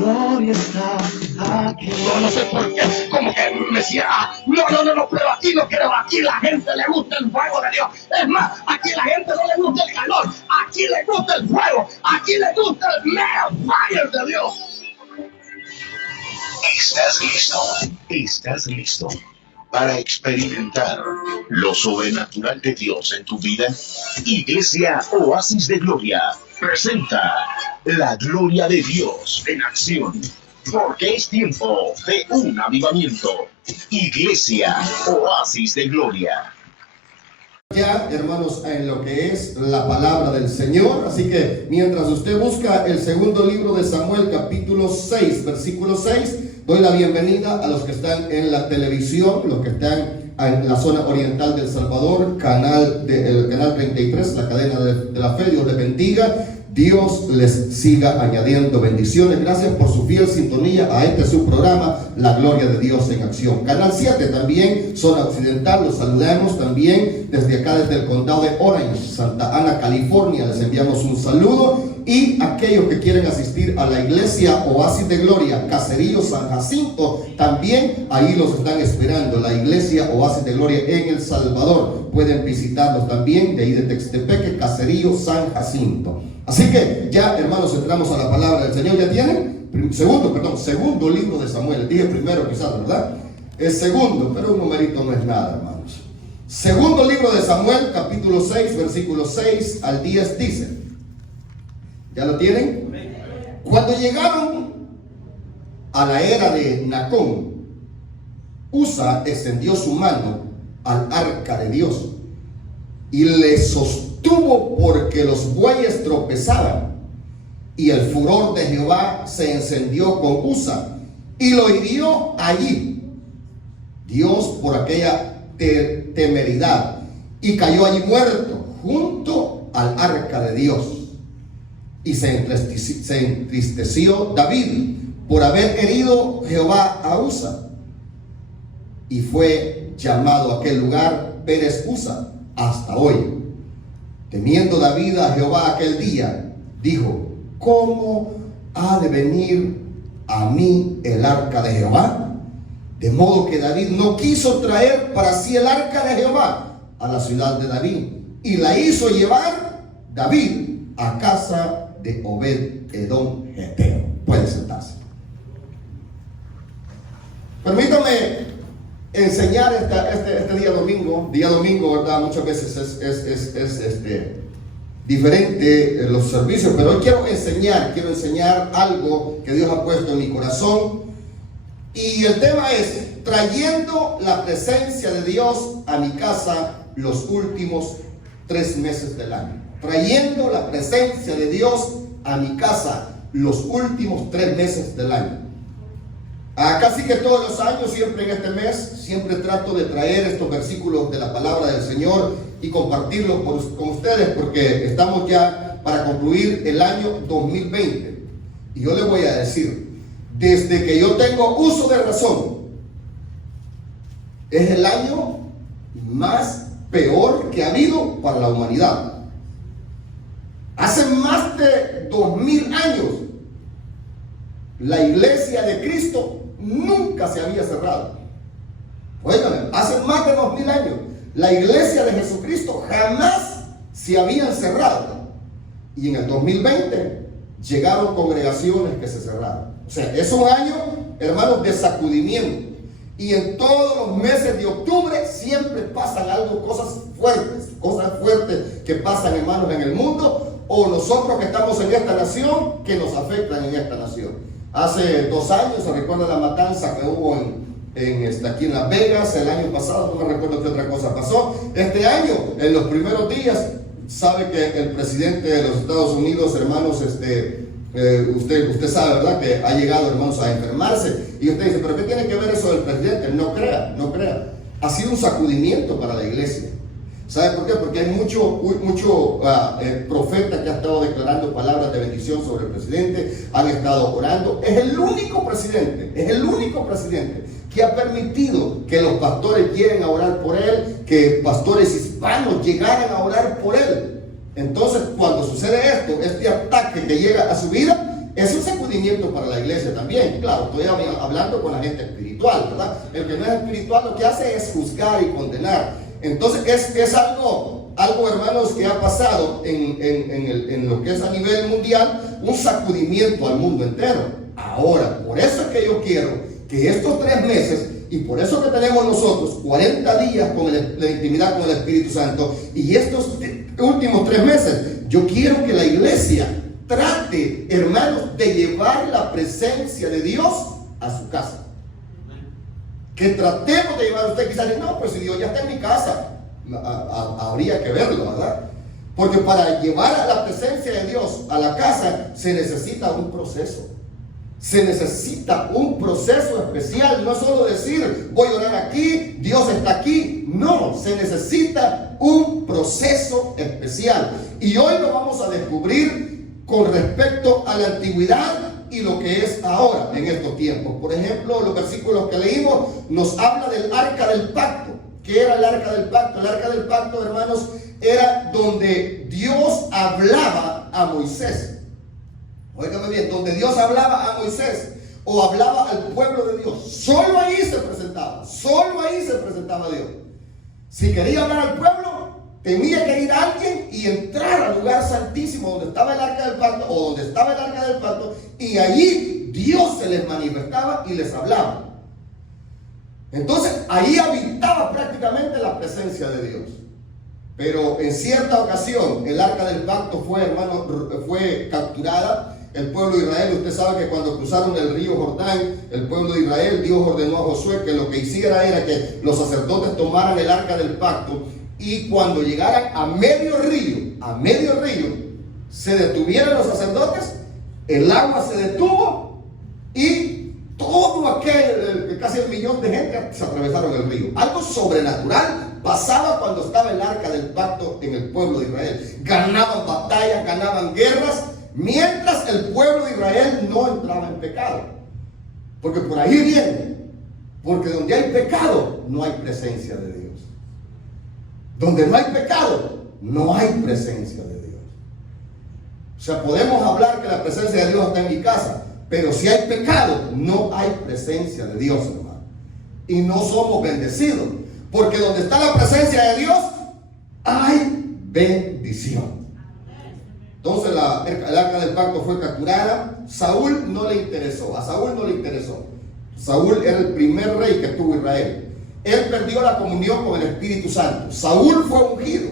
gloria está aquí. Yo no sé por qué, como que me cierra. No, pero aquí no quiero. Aquí la gente le gusta el fuego de Dios. Es más, aquí la gente no le gusta el calor. Aquí le gusta el fuego. Aquí le gusta el mega fire de Dios. ¿Estás listo? ¿Estás listo para experimentar lo sobrenatural de Dios en tu vida? Iglesia Oasis de Gloria presenta la gloria de Dios en acción, porque es tiempo de un avivamiento. Iglesia Oasis de Gloria. Ya, hermanos, en lo que es la palabra del Señor. Así que mientras usted busca el segundo libro de Samuel, capítulo 6, versículo 6, doy la bienvenida a los que están en la televisión, los que están en la zona oriental del Salvador, el canal 33, la cadena de la fe. Dios les bendiga. Dios les siga añadiendo bendiciones. Gracias por su fiel sintonía a este su programa, La Gloria de Dios en Acción. Canal 7 también, zona occidental, los saludamos también desde acá, desde el condado de Orange, Santa Ana, California. Les enviamos un saludo. Y aquellos que quieren asistir a la iglesia Oasis de Gloria, Caserío San Jacinto, también ahí los están esperando. La iglesia Oasis de Gloria en El Salvador, pueden visitarlos también, de ahí de Textepeque, Caserío San Jacinto. Así que ya, hermanos, entramos a la palabra del Señor. ¿Ya tienen? Segundo libro de Samuel. Dije primero quizás, ¿verdad? El segundo, pero un numerito no es nada, hermanos. Segundo libro de Samuel, capítulo 6, versículos 6 al 10 dice. ¿Ya lo tienen? Cuando llegaron a la era de Nacón, Usa extendió su mano al arca de Dios y le sostuvo porque los bueyes tropezaban, y el furor de Jehová se encendió con Usa y lo hirió allí Dios por aquella temeridad, y cayó allí muerto junto al arca de Dios. Y se entristeció David por haber herido Jehová a Usa, y fue llamado aquel lugar Pérez Usa hasta hoy. Temiendo David a Jehová aquel día, dijo: ¿cómo ha de venir a mí el arca de Jehová? De modo que David no quiso traer para sí el arca de Jehová a la ciudad de David, y la hizo llevar David a casa de Obed-Edom Geteo. Puede sentarse. Permítame enseñar este día domingo. Día domingo, ¿verdad? Muchas veces es diferente los servicios, pero hoy quiero enseñar algo que Dios ha puesto en mi corazón. Y el tema es: trayendo la presencia de Dios a mi casa los últimos 3 meses del año. Trayendo la presencia de Dios a mi casa los últimos 3 meses del año. Casi que todos los años, siempre en este mes, siempre trato de traer estos versículos de la palabra del Señor y compartirlos con ustedes, porque estamos ya para concluir el año 2020. Y yo les voy a decir, desde que yo tengo uso de razón, es el año más peor que ha habido para la humanidad. Hace más de 2000 años, la iglesia de Cristo nunca se había cerrado. Óigame, hace más de 2000 años, la iglesia de Jesucristo jamás se había cerrado. Y en el 2020 llegaron congregaciones que se cerraron. O sea, es un año, hermanos, de sacudimiento. Y en todos los meses de octubre siempre pasan cosas fuertes que pasan, hermanos, en el mundo, o nosotros que estamos en esta nación, que nos afectan en esta nación. Hace 2 años se recuerda la matanza que hubo aquí en Las Vegas. El año pasado no me recuerdo qué otra cosa pasó. Este año, en los primeros días, sabe que el presidente de los Estados Unidos, hermanos, usted sabe, ¿verdad?, que ha llegado, hermanos, a enfermarse. Y usted dice: ¿pero qué tiene que ver eso del presidente? No crea. Ha sido un sacudimiento para la iglesia. ¿Sabe por qué? Porque hay mucho profeta que ha estado declarando palabras de bendición sobre el presidente, han estado orando. Es el único presidente que ha permitido que los pastores lleguen a orar por él, que pastores hispanos llegaran a orar por él. Entonces, cuando sucede este ataque que llega a su vida, es un sacudimiento para la iglesia también. Claro, estoy hablando con la gente espiritual, ¿verdad? El que no es espiritual lo que hace es juzgar y condenar. Entonces es algo, hermanos, que ha pasado en lo que es a nivel mundial, un sacudimiento al mundo entero. Ahora, por eso es que yo quiero que estos 3 meses, y por eso que tenemos nosotros 40 días con la intimidad con el Espíritu Santo, y estos últimos 3 meses, yo quiero que la iglesia trate, hermanos, de llevar la presencia de Dios a su casa. Que tratemos de llevar, usted quizás dice, no, pues si Dios ya está en mi casa, habría que verlo, ¿verdad? Porque para llevar a la presencia de Dios a la casa se necesita un proceso. Se necesita un proceso especial. No es solo decir, voy a orar aquí, Dios está aquí. No, se necesita un proceso especial. Y hoy lo vamos a descubrir con respecto a la antigüedad y lo que es ahora en estos tiempos. Por ejemplo, los versículos que leímos nos habla del arca del pacto. ¿Qué era el arca del pacto? El arca del pacto, hermanos, era donde Dios hablaba a Moisés. Óigame bien, donde Dios hablaba a Moisés o hablaba al pueblo de Dios. Solo ahí se presentaba Dios. Si quería hablar al pueblo, tenía que ir alguien y entrar al lugar santísimo donde estaba el arca del pacto o donde estaba el arca del pacto, y allí Dios se les manifestaba y les hablaba. Entonces ahí habitaba prácticamente la presencia de Dios. Pero en cierta ocasión el arca del pacto fue capturada. El pueblo de Israel, usted sabe que cuando cruzaron el río Jordán, el pueblo de Israel, Dios ordenó a Josué que lo que hiciera era que los sacerdotes tomaran el arca del pacto, y cuando llegaran a medio río, se detuvieran los sacerdotes, el agua se detuvo y todo aquel, casi 1 millón de gente se atravesaron el río. Algo sobrenatural pasaba cuando estaba el arca del pacto en el pueblo de Israel. Ganaban batallas, ganaban guerras, mientras el pueblo de Israel no entraba en pecado. Porque por ahí viene. Porque donde hay pecado, no hay presencia de Dios. Donde no hay pecado, no hay presencia de Dios. O sea, podemos hablar que la presencia de Dios está en mi casa, pero si hay pecado, no hay presencia de Dios, hermano. Y no somos bendecidos. Porque donde está la presencia de Dios, hay bendición. Entonces el arca del pacto fue capturada. A Saúl no le interesó. Saúl era el primer rey que tuvo Israel. Él perdió la comunión con el Espíritu Santo. Saúl fue ungido,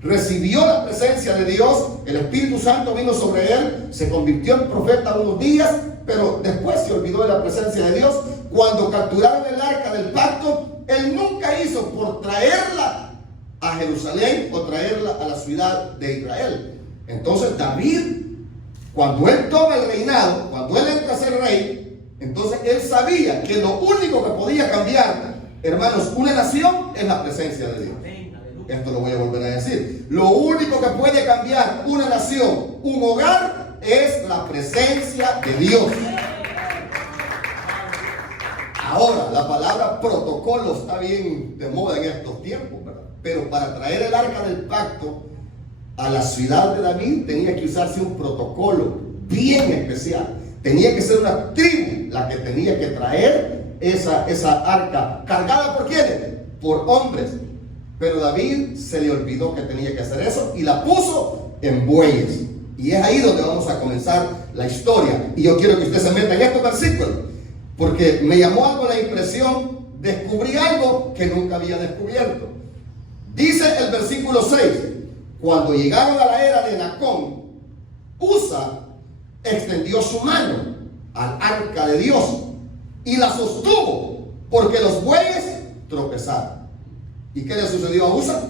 recibió la presencia de Dios, el Espíritu Santo vino sobre él, se convirtió en profeta unos días, pero después se olvidó de la presencia de Dios. Cuando capturaron el arca del pacto, él nunca hizo por traerla a Jerusalén o traerla a la ciudad de Israel. Entonces David, cuando él toma el reinado, cuando él entra a ser rey, entonces él sabía que lo único que podía cambiar, hermanos, una nación es la presencia de Dios. Esto lo voy a volver a decir. Lo único que puede cambiar una nación, un hogar, es la presencia de Dios. Ahora, la palabra protocolo está bien de moda en estos tiempos, ¿verdad? Pero para traer el arca del pacto a la ciudad de David tenía que usarse un protocolo bien especial. Tenía que ser una tribu la que tenía que traer esa arca. ¿Cargada por quiénes? Por hombres. Pero David se le olvidó que tenía que hacer eso y la puso en bueyes. Y es ahí donde vamos a comenzar la historia. Y yo quiero que usted se meta en estos versículos, porque me llamó algo la impresión. Descubrí algo que nunca había descubierto. Dice el versículo 6: cuando llegaron a la era de Nacón, Usa extendió su mano al arca de Dios y la sostuvo, porque los bueyes tropezaron. ¿Y qué le sucedió a Usa?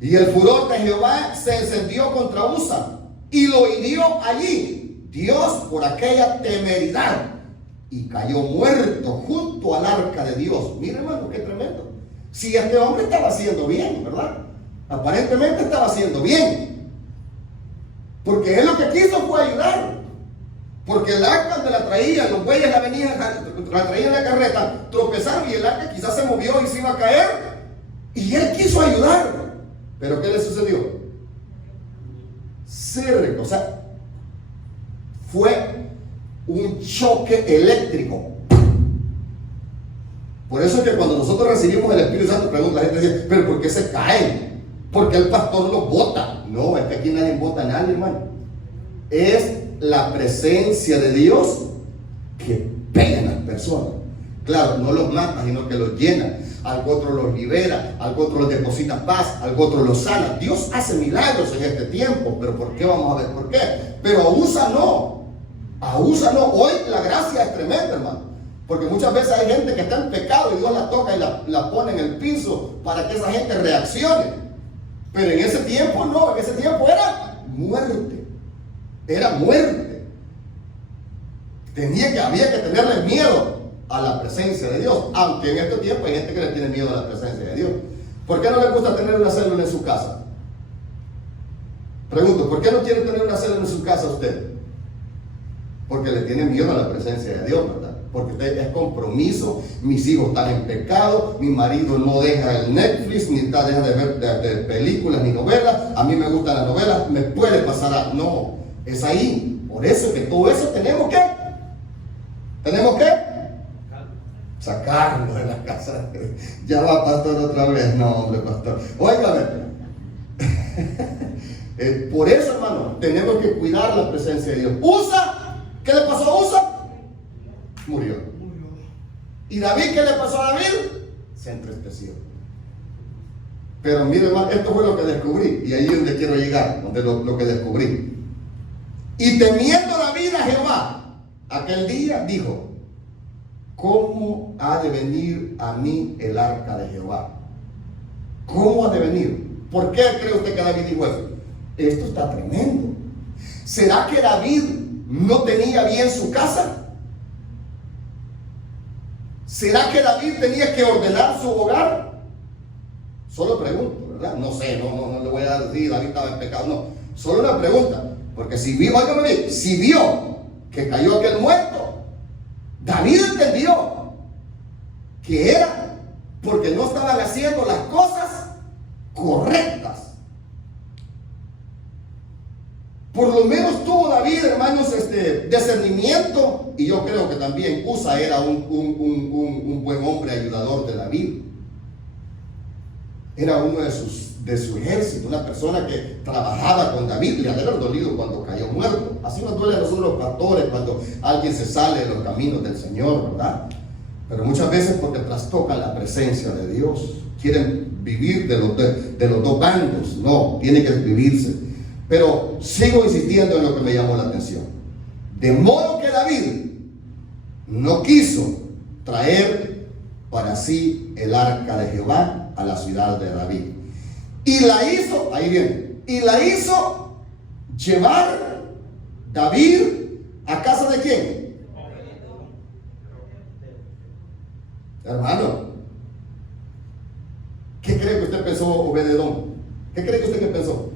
Y el furor de Jehová se encendió contra Usa y lo hirió allí Dios por aquella temeridad, y cayó muerto junto al arca de Dios. Mire, hermano, qué tremendo. Si este hombre estaba haciendo bien, ¿verdad? Aparentemente estaba haciendo bien, porque él lo que quiso fue ayudar. Porque el arca donde la traían, los bueyes la traían en la carreta, tropezaron y el arca quizás se movió y se iba a caer, y él quiso ayudar. Pero ¿qué le sucedió? O sea, fue un choque eléctrico. Por eso es que cuando nosotros recibimos el Espíritu Santo, la gente dice, pero ¿por qué se caen? ¿Por qué el pastor los bota? No, es que aquí nadie bota a nadie, hermano. Es la presencia de Dios que pega en las personas. Claro, no los mata, sino que los llena. Algo otro los libera, algo otro los deposita paz, algo otro los sana. Dios hace milagros en este tiempo, pero ¿por qué? Vamos a ver por qué. Pero abusa no. Abusa no. Hoy la gracia es tremenda, hermano. Porque muchas veces hay gente que está en pecado y Dios la toca y la pone en el piso para que esa gente reaccione. Pero en ese tiempo no, en ese tiempo era muerte. Era muerte. Había que tenerle miedo a la presencia de Dios. Aunque en este tiempo hay gente que le tiene miedo a la presencia de Dios. ¿Por qué no le gusta tener una célula en su casa? Pregunto, ¿por qué no quiere tener una célula en su casa usted? Porque le tiene miedo a la presencia de Dios, ¿verdad? Porque usted es compromiso, mis hijos están en pecado, mi marido no deja el Netflix, ni deja de ver de películas ni novelas, a mí me gustan las novelas, me puede pasar a... No, es ahí. Por eso que todo eso tenemos que sacarlo de la casa. Ya va pastor otra vez. No, hombre, pastor. Óigame. Por eso, hermano, tenemos que cuidar la presencia de Dios. Usa, ¿qué le pasó a Usa? Murió. ¿Y David qué le pasó a David? Se entristeció. Pero mire, hermano, esto fue lo que descubrí. Y ahí es donde quiero llegar, donde lo que descubrí. Y temiendo David a Jehová, aquel día dijo: ¿cómo ha de venir a mí el arca de Jehová? ¿Cómo ha de venir? ¿Por qué cree usted que David dijo eso? Esto está tremendo. ¿Será que David no tenía bien su casa? ¿Será que David tenía que ordenar su hogar? Solo pregunto, ¿verdad? No sé, no le voy a decir David estaba en pecado, no. Solo una pregunta. Porque si vio que cayó aquel muerto, David entendió que era porque no estaban haciendo las cosas correctas. Por lo menos tuvo David, hermanos, discernimiento, y yo creo que también Usa era un buen hombre ayudador de David. Era uno de su ejército, una persona que trabajaba con David. Le ha de haber dolido cuando cayó muerto. Así nos duele a nosotros los pastores cuando alguien se sale de los caminos del Señor, ¿verdad? Pero muchas veces porque trastocan la presencia de Dios. Quieren vivir de los dos bandos. No, tiene que vivirse. Pero sigo insistiendo en lo que me llamó la atención. De modo que David no quiso traer para sí el arca de Jehová a la ciudad de David. Y la hizo, ahí viene, y la hizo llevar David a casa de quién? Hermano, ¿qué cree que usted pensó, Obededón? ¿Qué cree que usted que pensó?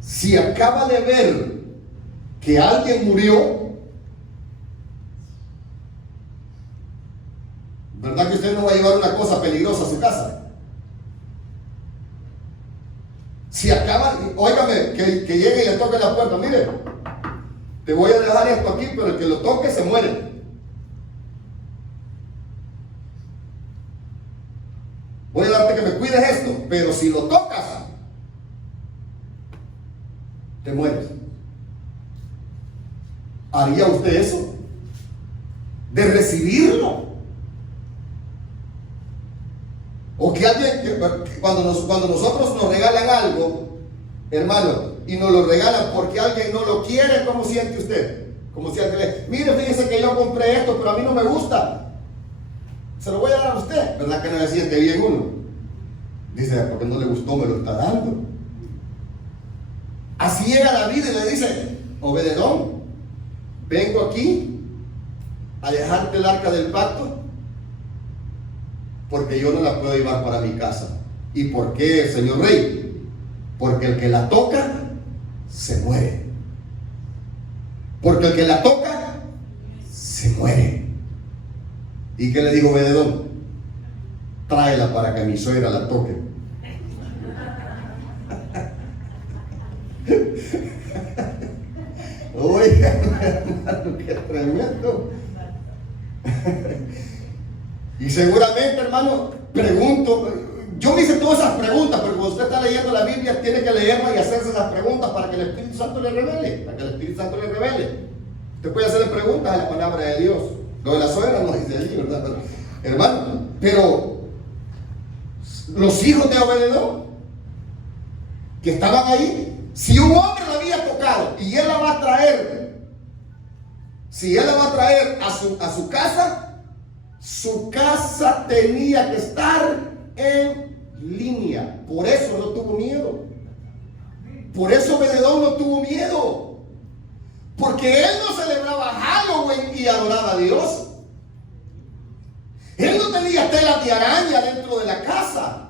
Si acaba de ver que alguien murió, ¿verdad que usted no va a llevar una cosa peligrosa a su casa? Si acaba, óigame, que llegue y le toque la puerta, mire, te voy a dejar esto aquí, pero el que lo toque se muere. Voy a darte que me cuides esto, pero si lo tocas, te mueres. ¿Haría usted eso? ¿De recibirlo? O que alguien, cuando nosotros nos regalan algo, hermano, y nos lo regalan porque alguien no lo quiere, ¿cómo siente usted? Como si alguien le, mire, fíjese que yo compré esto, pero a mí no me gusta. Se lo voy a dar a usted. ¿Verdad que no le siente bien uno? Dice, porque no le gustó, me lo está dando. Así llega David y le dice, Obededón, vengo aquí a dejarte el arca del pacto porque yo no la puedo llevar para mi casa. ¿Y por qué, señor rey? Porque el que la toca se muere. Porque el que la toca se muere. ¿Y qué le dijo Obededón? Tráela para que mi suegra la toque. Oiga, hermano, qué tremendo. Y seguramente, hermano, pregunto, yo me hice todas esas preguntas, pero cuando usted está leyendo la Biblia, tiene que leerla y hacerse esas preguntas para que el Espíritu Santo le revele, para que el Espíritu Santo le revele. Usted puede hacerle preguntas a la palabra de Dios. Lo de la suegra no dice allí, ¿verdad? Hermano, pero los hijos de Obededón, que estaban ahí, si un hombre la había tocado y él la va a traer, si él la va a traer a su casa tenía que estar en línea. Por eso no tuvo miedo. Por eso Obededón no tuvo miedo. Porque él no celebraba Halloween y adoraba a Dios. Él no tenía telas de araña dentro de la casa.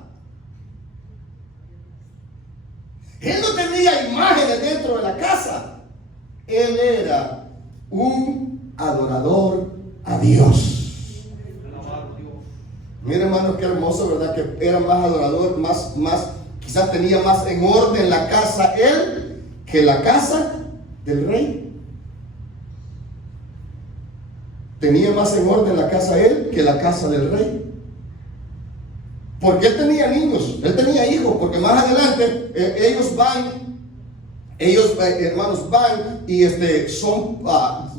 Él no tenía imágenes dentro de la casa. Él era un adorador a Dios. Mira, hermanos, qué hermoso, ¿verdad? Que era más adorador, quizás tenía más en orden la casa él que la casa del rey. Tenía más en orden la casa él que la casa del rey. Porque él tenía niños, él tenía hijos, porque más adelante hermanos, van y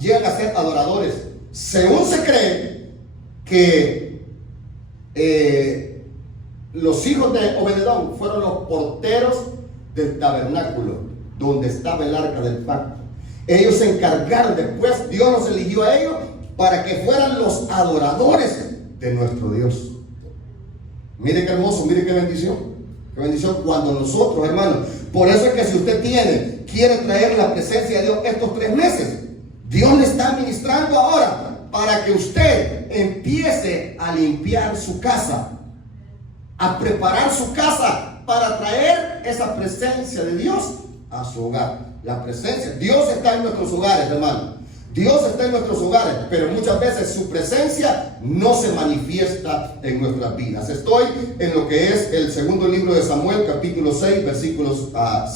llegan a ser adoradores. Según se cree que los hijos de Obededón fueron los porteros del tabernáculo donde estaba el arca del pacto. Ellos se encargaron, después Dios los eligió a ellos para que fueran los adoradores de nuestro Dios. Mire qué hermoso, mire qué bendición. Qué bendición cuando nosotros, hermanos. Por eso es que si usted quiere traer la presencia de Dios estos 3 meses, Dios le está ministrando ahora para que usted empiece a limpiar su casa, a preparar su casa para traer esa presencia de Dios a su hogar. La presencia, Dios está en nuestros hogares, hermano. Dios está en nuestros hogares, pero muchas veces su presencia no se manifiesta en nuestras vidas. Estoy en lo que es el segundo libro de Samuel, capítulo 6, versículos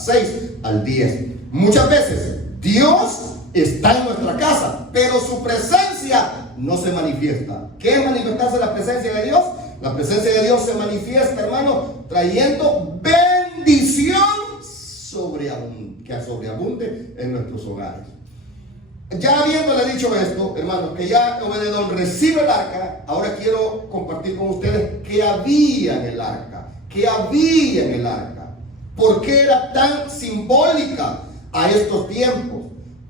6 al 10. Muchas veces Dios está en nuestra casa, pero su presencia no se manifiesta. ¿Qué es manifestarse la presencia de Dios? La presencia de Dios se manifiesta, hermano, trayendo bendición que sobreabunde en nuestros hogares. Ya habiéndole dicho esto, hermano, que ya Obededón recibe el arca, ahora quiero compartir con ustedes qué había en el arca. ¿Qué había en el arca? ¿Por qué era tan simbólica a estos tiempos?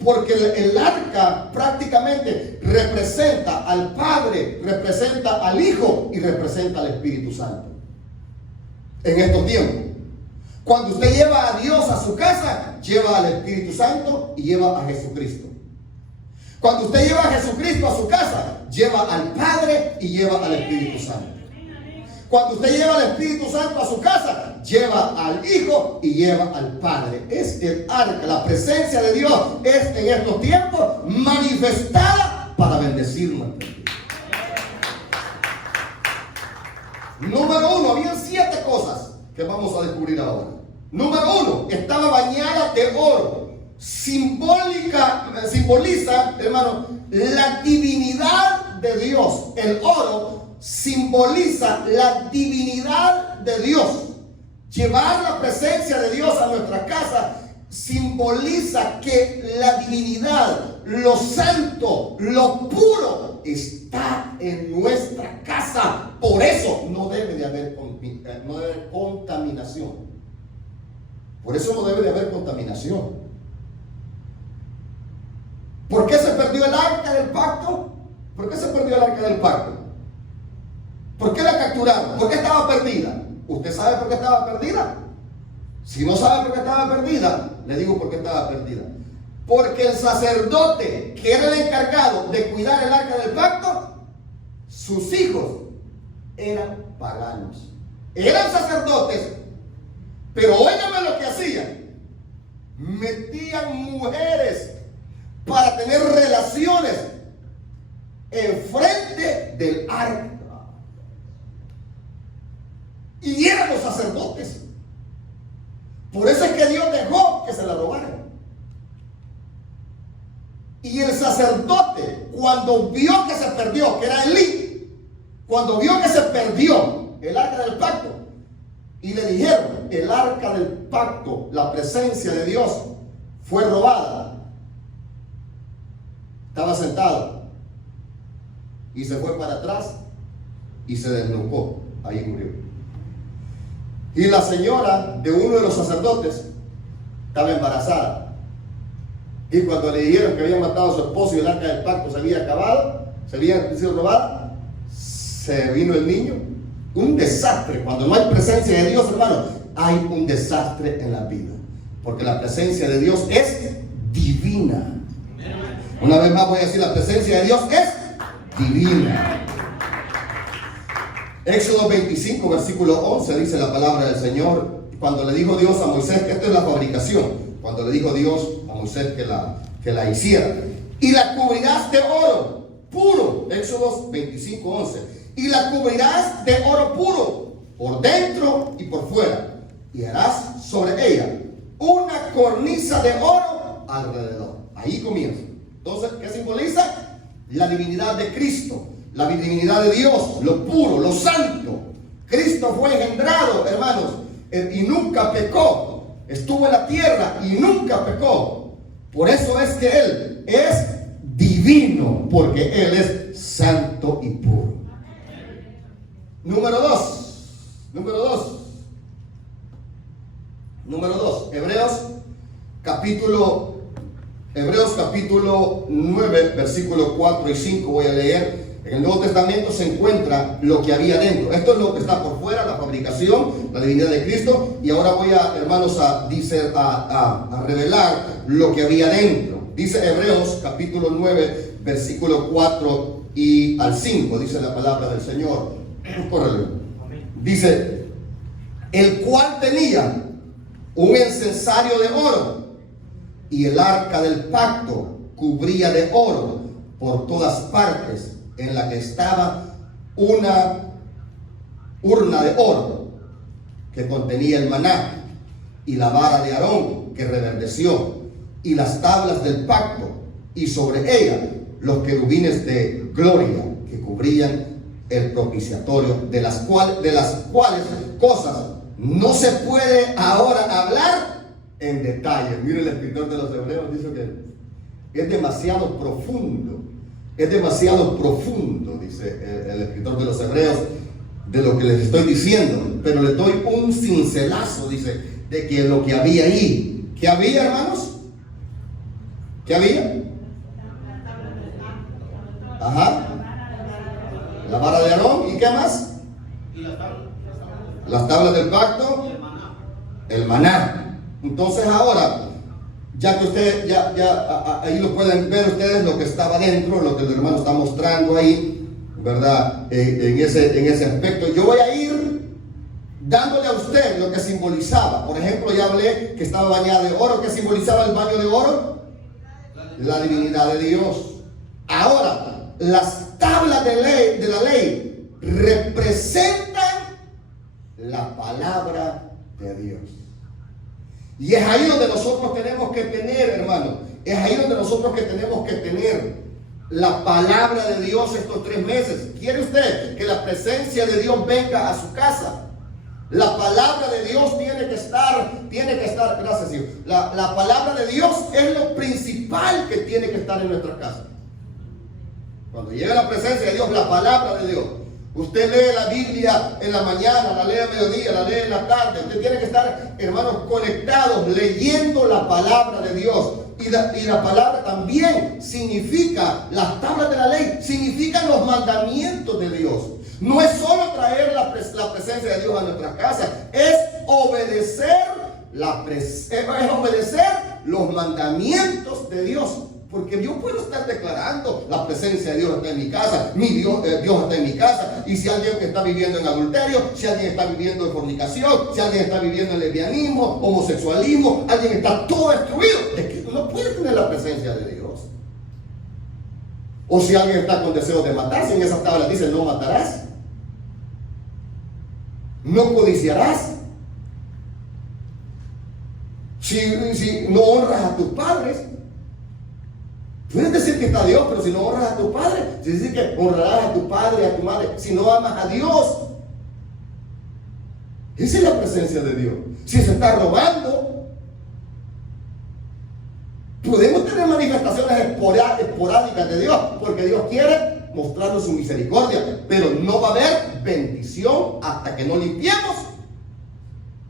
Porque el arca prácticamente representa al Padre, representa al Hijo y representa al Espíritu Santo. En estos tiempos, cuando usted lleva a Dios a su casa, lleva al Espíritu Santo y lleva a Jesucristo. Cuando usted lleva a Jesucristo a su casa, lleva al Padre y lleva al Espíritu Santo. Cuando usted lleva al Espíritu Santo a su casa, lleva al Hijo y lleva al Padre. Es el arca, la presencia de Dios es en estos tiempos manifestada para bendecirnos. Número 1, habían 7 cosas que vamos a descubrir ahora. Número 1, estaba bañada de oro. Simboliza, hermano, la divinidad de Dios. El oro simboliza la divinidad de Dios. Llevar la presencia de Dios a nuestra casa simboliza que la divinidad, lo santo, lo puro está en nuestra casa. Por eso no debe de haber contaminación. Por eso no debe de haber contaminación. ¿Por qué se perdió el arca del pacto? ¿Por qué se perdió el arca del pacto? ¿Por qué la capturaron? ¿Por qué estaba perdida? ¿Usted sabe por qué estaba perdida? Si no sabe por qué estaba perdida, le digo por qué estaba perdida. Porque el sacerdote que era el encargado de cuidar el arca del pacto, sus hijos eran paganos. Eran sacerdotes, pero óigame lo que hacían. Metían mujeres para tener relaciones enfrente del arca. Y eran los sacerdotes. Por eso es que Dios dejó que se la robaran. Y el sacerdote, cuando vio que se perdió, que era Elí, cuando vio que se perdió el arca del pacto, y le dijeron, el arca del pacto, la presencia de Dios, fue robada, estaba sentado y se fue para atrás y se desnucó, ahí murió. Y la señora de uno de los sacerdotes estaba embarazada, y cuando le dijeron que había matado a su esposo y el arca del pacto se había acabado, se había sido robada, se vino el niño. Un desastre. Cuando no hay presencia de Dios, hermano, hay un desastre en la vida, porque la presencia de Dios es divina. Una vez más voy a decir, la presencia de Dios es divina. Éxodo 25, versículo 11, dice la palabra del Señor, cuando le dijo Dios a Moisés, que esto es la fabricación, cuando le dijo Dios a Moisés que la hiciera, y la cubrirás de oro puro, Éxodo 25, 11, y la cubrirás de oro puro, por dentro y por fuera, y harás sobre ella una cornisa de oro alrededor. Ahí comienza. Entonces, ¿qué simboliza? La divinidad de Cristo, la divinidad de Dios, lo puro, lo santo. Cristo fue engendrado, hermanos, y nunca pecó. Estuvo en la tierra y nunca pecó. Por eso es que Él es divino, porque Él es santo y puro. Número dos, Hebreos capítulo 9, versículos 4 y 5 voy a leer. En el Nuevo Testamento se encuentra lo que había dentro. Esto es lo que está por fuera, la fabricación, la divinidad de Cristo. Y ahora voy a, hermanos, a revelar lo que había dentro. Dice Hebreos capítulo 9, versículo 4 y al 5, dice la palabra del Señor. Dice, el cual tenía un incensario de oro, y el arca del pacto cubría de oro por todas partes, en la que estaba una urna de oro que contenía el maná, y la vara de Aarón que reverdeció, y las tablas del pacto, y sobre ella los querubines de gloria que cubrían el propiciatorio, de las cuales cosas no se puede ahora hablar en detalle. Mire, el escritor de los Hebreos dice que es demasiado profundo, dice el escritor de los Hebreos, de lo que les estoy diciendo, pero les doy un cincelazo, dice, de que lo que había ahí. ¿Qué había, hermanos? ¿Qué había? Ajá. La vara de Aarón, ¿y qué más? Las tablas del pacto, el maná. Entonces ahora, ya que ustedes, ahí lo pueden ver ustedes lo que estaba dentro, lo que el hermano está mostrando ahí, ¿verdad? En ese aspecto, yo voy a ir dándole a usted lo que simbolizaba. Por ejemplo, ya hablé que estaba bañada de oro. ¿Qué simbolizaba el baño de oro? La divinidad de Dios. Ahora, las tablas de la ley representan la palabra de Dios. Y es ahí donde nosotros tenemos que tener, hermano, es ahí donde nosotros que tenemos que tener la palabra de Dios estos 3 meses. ¿Quiere usted que la presencia de Dios venga a su casa? La palabra de Dios tiene que estar, gracias Dios. La palabra de Dios es lo principal que tiene que estar en nuestra casa. Cuando llega la presencia de Dios, la palabra de Dios. Usted lee la Biblia en la mañana, la lee a mediodía, la lee en la tarde. Usted tiene que estar, hermanos, conectados, leyendo la palabra de Dios. Y la palabra también significa, las tablas de la ley, significan los mandamientos de Dios. No es solo traer la presencia de Dios a nuestra casa, es obedecer los mandamientos de Dios. Porque yo puedo estar declarando, la presencia de Dios está en mi casa, Dios está en mi casa. Y si alguien está viviendo en adulterio, si alguien está viviendo en fornicación, si alguien está viviendo en lesbianismo, homosexualismo, alguien está todo destruido, es que no puede tener la presencia de Dios. O si alguien está con deseos de matarse, en esas tablas dice: no matarás, no codiciarás, si no honras a tus padres. Puedes que está Dios, pero si no honras a tu padre, se dice que honrarás a tu padre y a tu madre. Si no amas a Dios, esa es la presencia de Dios. Si se está robando, podemos tener manifestaciones esporádicas de Dios, porque Dios quiere mostrarnos su misericordia, pero no va a haber bendición hasta que no limpiemos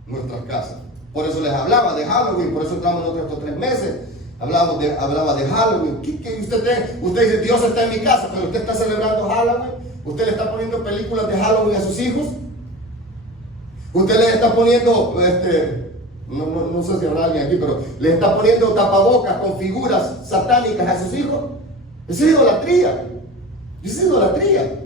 nuestras casas. Por eso les hablaba de Halloween, por eso entramos nosotros estos 3 meses. Hablaba de Halloween. ¿Qué usted dice, Dios está en mi casa, pero usted está celebrando Halloween? ¿Usted le está poniendo películas de Halloween a sus hijos? ¿Usted le está poniendo, no sé si habrá alguien aquí, pero le está poniendo tapabocas con figuras satánicas a sus hijos? Esa es idolatría. Esa es idolatría.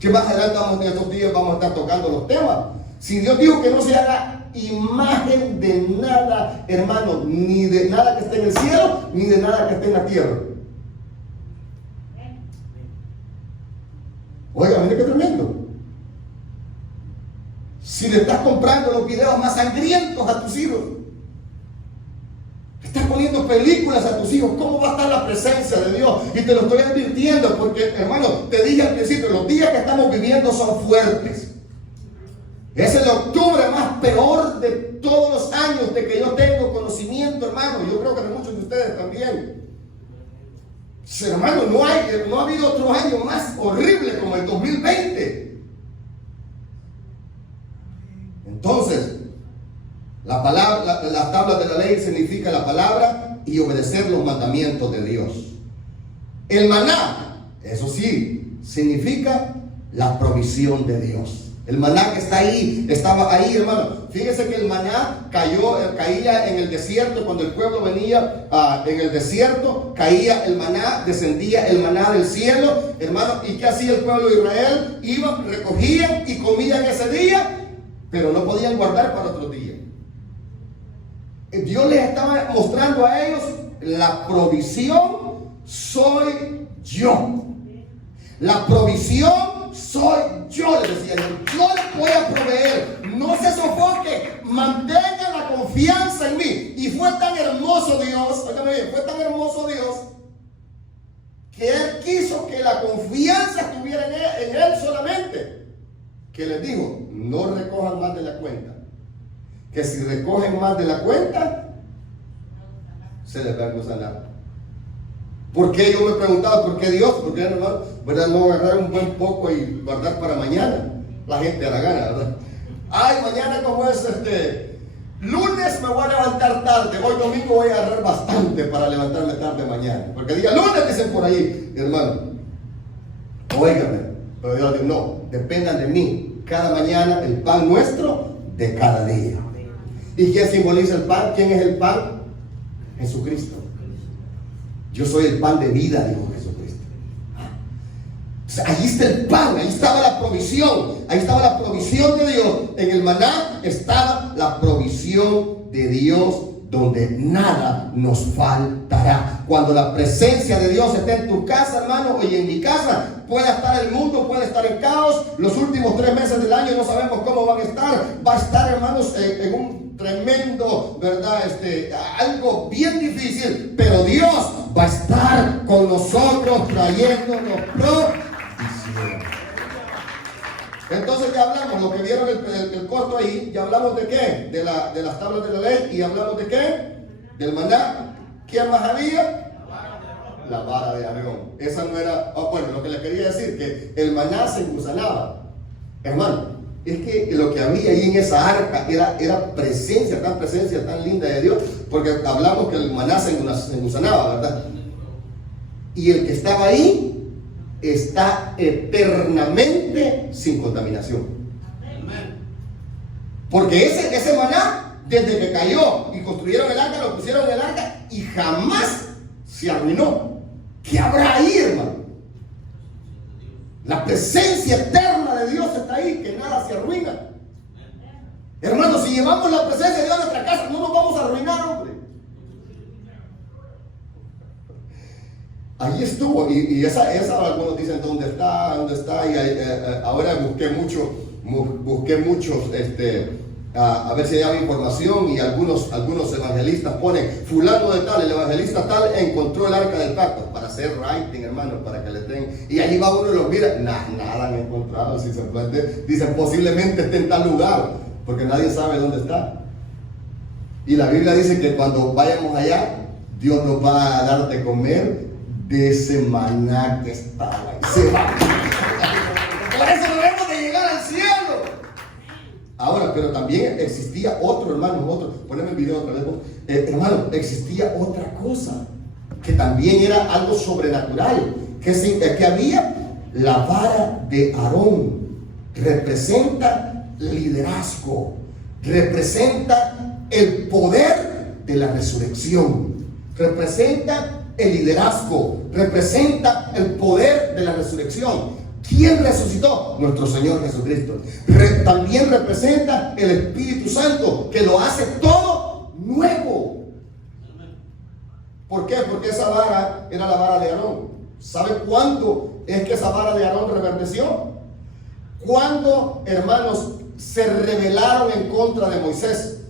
Que más adelante en estos días vamos a estar tocando los temas. Si Dios dijo que no se haga imagen de nada, hermano, ni de nada que esté en el cielo, ni de nada que esté en la tierra. Oiga, mire qué tremendo. Si le estás comprando los videos más sangrientos a tus hijos, estás poniendo películas a tus hijos, ¿cómo va a estar la presencia de Dios? Y te lo estoy advirtiendo porque, hermano, te dije al principio, los días que estamos viviendo son fuertes. Es el octubre más peor de todos los años de que yo tengo conocimiento, hermano. Yo creo que de muchos de ustedes también. Hermano, no ha habido otro año más horrible como el 2020. Entonces, la palabra, las tablas de la ley significa la palabra y obedecer los mandamientos de Dios. El maná, eso sí, significa la provisión de Dios. El maná que está ahí, estaba ahí, hermano. Fíjese que el maná caía en el desierto. Cuando el pueblo venía en el desierto, caía el maná, descendía el maná del cielo, hermano. ¿Y qué hacía el pueblo de Israel? Iban, recogían y comían ese día, pero no podían guardar para otro día. Dios les estaba mostrando a ellos: la provisión soy yo. La provisión soy yo, les decía yo les voy a proveer. No se sofoque, mantenga la confianza en mí. Y fue tan hermoso Dios, óigame bien, fue tan hermoso Dios, que Él quiso que la confianza estuviera en Él solamente, que les dijo: no recojan más de la cuenta, que si recogen más de la cuenta, se les va a gusanar. ¿Por qué? Yo me preguntaba, ¿por qué Dios? ¿Por qué no agarrar un buen poco y guardar para mañana? La gente a la gana, ¿verdad? Ay, mañana como es lunes me voy a levantar tarde, hoy domingo voy a agarrar bastante para levantarme tarde mañana. Porque día lunes dicen por ahí, hermano. Óigame, pero Dios dice: no, dependan de mí. Cada mañana el pan nuestro de cada día. ¿Y quién simboliza el pan? ¿Quién es el pan? Jesucristo. Yo soy el pan de vida, dijo Jesucristo. Ahí está el pan, ahí estaba la provisión, ahí estaba la provisión de Dios. En el maná estaba la provisión de Dios, donde nada nos faltará. Cuando la presencia de Dios esté en tu casa, hermano, y en mi casa, puede estar el mundo, puede estar en caos. Los últimos 3 meses del año no sabemos cómo van a estar. Va a estar, hermanos, en un tremendo, ¿verdad? Algo bien difícil, pero Dios va a estar con nosotros trayéndonos provisión. Entonces ya hablamos, lo que vieron el corto ahí, ya hablamos de qué, de las tablas de la ley, y hablamos de qué, del maná. ¿Quién más había? La vara de Aarón. Esa no era, bueno, lo que les quería decir, que el maná se engusanaba. Hermano, es que lo que había ahí en esa arca era presencia tan linda de Dios, porque hablamos que el maná se engusanaba, ¿verdad? Y el que estaba ahí está eternamente sin contaminación. Porque ese maná, desde que cayó y construyeron el arca, lo pusieron en el arca y jamás se arruinó. ¿Qué habrá ahí, hermano? La presencia eterna de Dios está ahí, que nada se arruina. Hermano, si llevamos la presencia de Dios a nuestra casa, no nos vamos a arruinar, hombre. Ahí estuvo, y esa algunos dicen dónde está, y ahora busqué muchos a ver si hay información, y algunos evangelistas ponen fulano de tal, el evangelista tal encontró el arca del pacto, para hacer writing, hermano, para que le den, y allí va uno y los mira, nada han encontrado. Si se puede, dicen posiblemente esté en tal lugar, porque nadie sabe dónde está. Y la Biblia dice que cuando vayamos allá, Dios nos va a dar de comer de ese maná que estaba ahí. Por eso debemos de llegar al cielo. Ahora, pero también existía otro, hermano, poneme el video otra vez, hermano, existía otra cosa, que también era algo sobrenatural, que había la vara de Aarón. Representa liderazgo, representa el poder de la resurrección, representa el liderazgo, representa el poder de la resurrección. ¿Quién resucitó? Nuestro Señor Jesucristo. También representa el Espíritu Santo, que lo hace todo nuevo. ¿Por qué? Porque esa vara era la vara de Aarón. ¿Sabe cuándo es que esa vara de Aarón reverdeció? Cuando, hermanos, se rebelaron en contra de Moisés.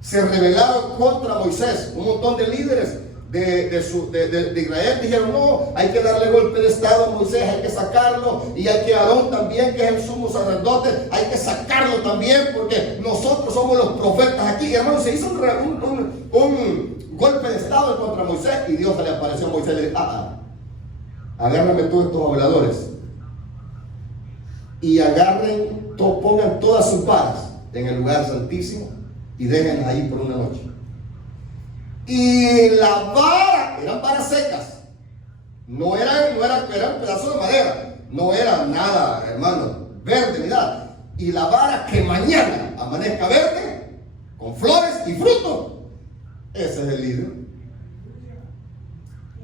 Se rebelaron contra Moisés. Un montón de líderes de Israel dijeron: no, hay que darle golpe de estado a Moisés, hay que sacarlo, y hay que Aarón también, que es el sumo sacerdote, hay que sacarlo también, porque nosotros somos los profetas aquí. Hermanos, se hizo un golpe de estado contra Moisés, y Dios se le apareció a Moisés y le dijo: agárrame todos estos habladores y pongan todas sus varas en el lugar santísimo y déjenlas ahí por una noche. Y la vara, eran varas secas, no eran pedazos de madera, no era nada, hermano, verde ni nada. Y la vara que mañana amanezca verde, con flores y frutos, ese es el líder.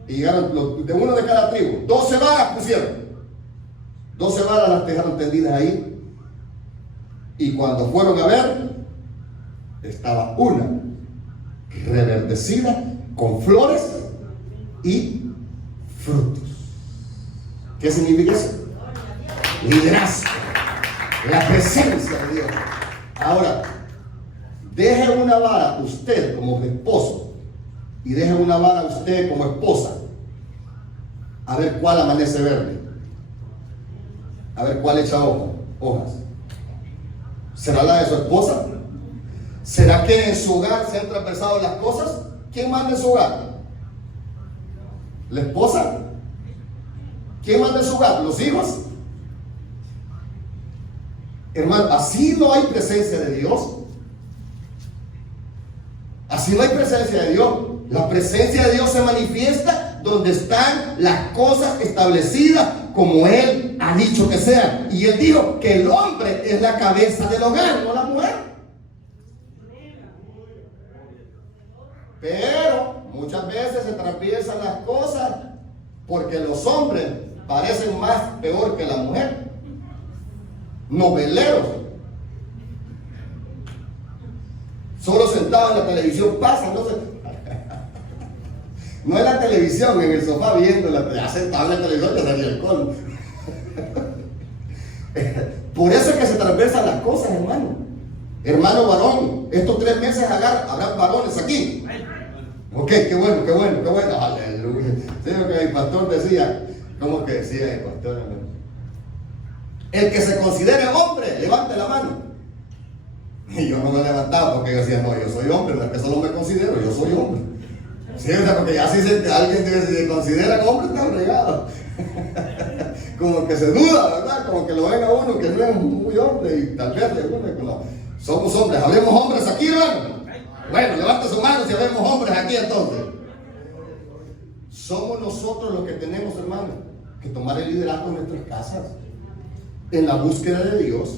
Y llegaron de uno de cada tribu, 12 varas pusieron, 12 varas las dejaron tendidas ahí. Y cuando fueron a ver, estaba una reverdecida con flores y frutos. ¿Qué significa eso? Liderazgo, la presencia de Dios. Ahora, deje una vara usted como esposo y deje una vara usted como esposa, a ver cuál amanece verde, a ver cuál echa hojas. ¿Será la de su esposa? ¿Será que en su hogar se han transversado las cosas? ¿Quién manda en su hogar? ¿La esposa? ¿Quién manda en su hogar? ¿Los hijos? Hermano, así no hay presencia de Dios. Así no hay presencia de Dios. La presencia de Dios se manifiesta donde están las cosas establecidas como Él ha dicho que sean. Y Él dijo que el hombre es la cabeza del hogar, no la mujer. Pero muchas veces se traviesan las cosas porque los hombres parecen más peor que la mujer. Noveleros. Solo sentados en la televisión pasan, no sé. No en la televisión, en el sofá viendo, ya sentado en la televisión que salía el colmo. Por eso es que se transversan las cosas, hermano. Hermano varón, estos 3 meses habrá varones aquí. Ok, qué bueno. Aleluya. Sí, lo que el pastor decía. ¿Cómo que decía el pastor? El que se considere hombre, levante la mano. Y yo no me levantaba porque yo decía: no, yo soy hombre, no es que solo me considero, yo soy hombre. Sí, o sea, porque ya si alguien se considera hombre, está regado. Como que se duda, ¿verdad? Como que lo ven a uno que no es muy hombre, y tal vez no. Somos hombres. ¿Habemos hombres aquí, hermano? Bueno, levante su mano si habemos hombres aquí entonces. Somos nosotros los que tenemos, hermano, que tomar el liderazgo en nuestras casas, en la búsqueda de Dios,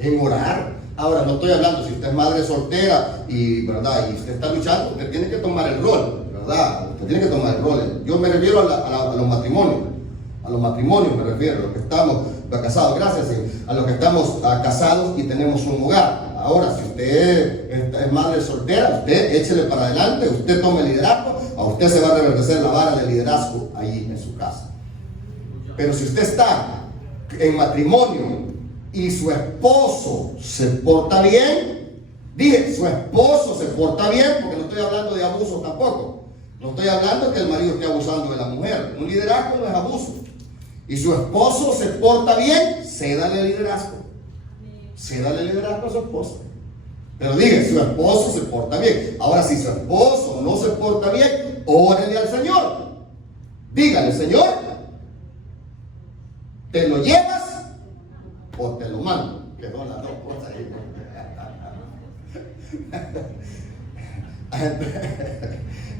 en orar. Ahora, no estoy hablando, si usted es madre soltera y, ¿verdad?, y usted está luchando, usted tiene que tomar el rol, ¿verdad? Usted tiene que tomar el rol. Yo me refiero a los matrimonios. A los matrimonios me refiero, a los que estamos casados, gracias, a los que estamos casados y tenemos un hogar. Ahora, si usted es madre soltera, usted échele para adelante, usted tome el liderazgo, a usted se va a reverdecer la vara de liderazgo allí en su casa. Pero si usted está en matrimonio y su esposo se porta bien, Dije, su esposo se porta bien, porque no estoy hablando de abuso tampoco. No estoy hablando que el marido esté abusando de la mujer. Un liderazgo no es abuso. Y su esposo se porta bien, cédale el liderazgo. Cédale el liderazgo a su esposa. Pero dije, su esposo se porta bien. Ahora, si su esposo no se porta bien, órale al Señor. Dígale, Señor, ¿te lo llevas o te lo mando? Que son las dos cosas ahí.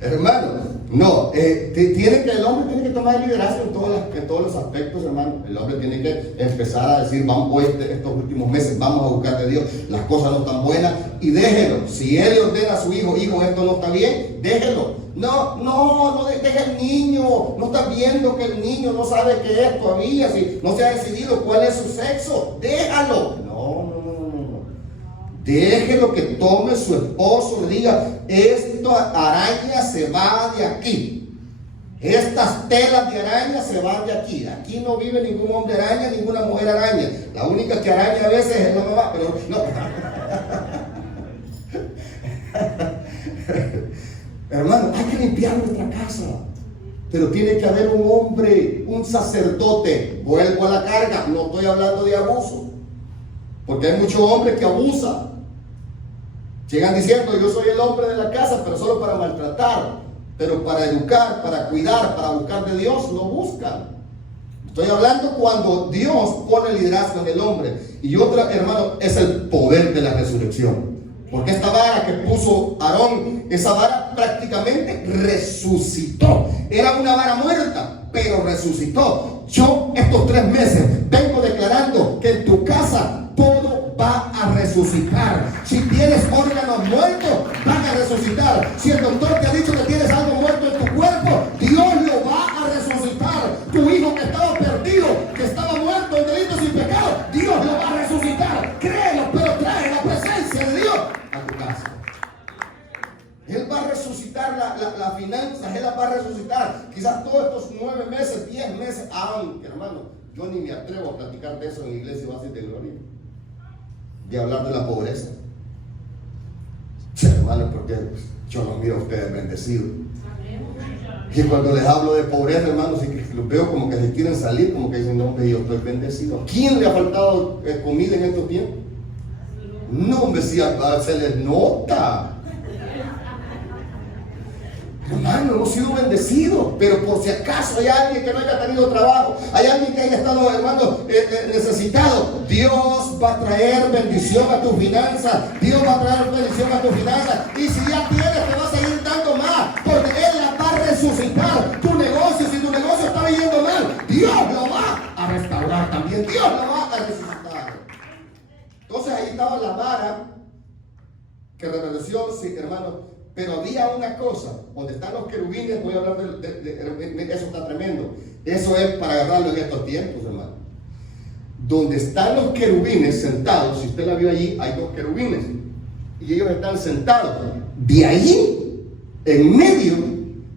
Hermano, no, el hombre tiene que tomar el liderazgo en todos los aspectos, hermano. El hombre tiene que empezar a decir, vamos, estos últimos meses vamos a buscar de Dios, las cosas no están buenas, y déjelo. Si él le ordena a su hijo, esto no está bien, déjelo. No deje al niño. No está viendo que el niño no sabe qué es todavía, si no se ha decidido cuál es su sexo, déjalo. No. Déjelo que tome su esposo, le diga, esta araña se va de aquí. Estas telas de araña se van de aquí. Aquí no vive ningún hombre araña, ninguna mujer araña. La única que araña a veces es la mamá, pero no. Hermano, hay que limpiar nuestra casa. Pero tiene que haber un hombre, un sacerdote. Vuelvo a la carga, no estoy hablando de abuso. Porque hay muchos hombres que abusan. Llegan diciendo, yo soy el hombre de la casa, pero solo para maltratar. Pero para educar, para cuidar, para buscar de Dios, no buscan. Estoy hablando cuando Dios pone el liderazgo en el hombre. Y otra, hermano, es el poder de la resurrección. Porque esta vara que puso Aarón, esa vara prácticamente resucitó. Era una vara muerta, pero resucitó. Yo estos 3 meses vengo declarando que en tu casa todo va a resucitar. Si tienes órganos muertos, van a resucitar. Si el doctor te ha dicho que tienes algo muerto en tu cuerpo, Dios lo va a resucitar. Tu hijo que estaba perdido, que estaba muerto en delitos y pecados, Dios lo va a resucitar. Créelo, pero trae la presencia de Dios a tu casa. Él va a resucitar las finanzas, Él las va a resucitar. Quizás todos estos 9 meses, 10 meses, aunque hermano, yo ni me atrevo a platicar de eso en la iglesia Oasis de Gloria, de hablar de la pobreza. Sí, hermano, porque yo los miro a ustedes bendecidos. Y cuando les hablo de pobreza, hermanos, y los veo como que se quieren salir, como que dicen, no, hombre, yo estoy bendecido. ¿A quién le ha faltado comida en estos tiempos? No, hombre, si se les nota. Hermano, hemos sido bendecidos, pero por si acaso hay alguien que no haya tenido trabajo, hay alguien que haya estado, hermano, necesitado, Dios va a traer bendición a tus finanzas, Dios va a traer bendición a tus finanzas, y si ya tienes, te va a seguir dando más, porque Él la va a resucitar. Tu negocio, si tu negocio está yendo mal, Dios lo va a restaurar también, Dios lo va a resucitar. Entonces ahí estaba la vara que reverdeció, sí, hermano. Pero había una cosa, donde están los querubines, voy a hablar de eso, está tremendo. Eso es para agarrarlo en estos tiempos, hermano. Donde están los querubines sentados, si usted la vio allí, hay 2 querubines. Y ellos están sentados. De allí, en medio,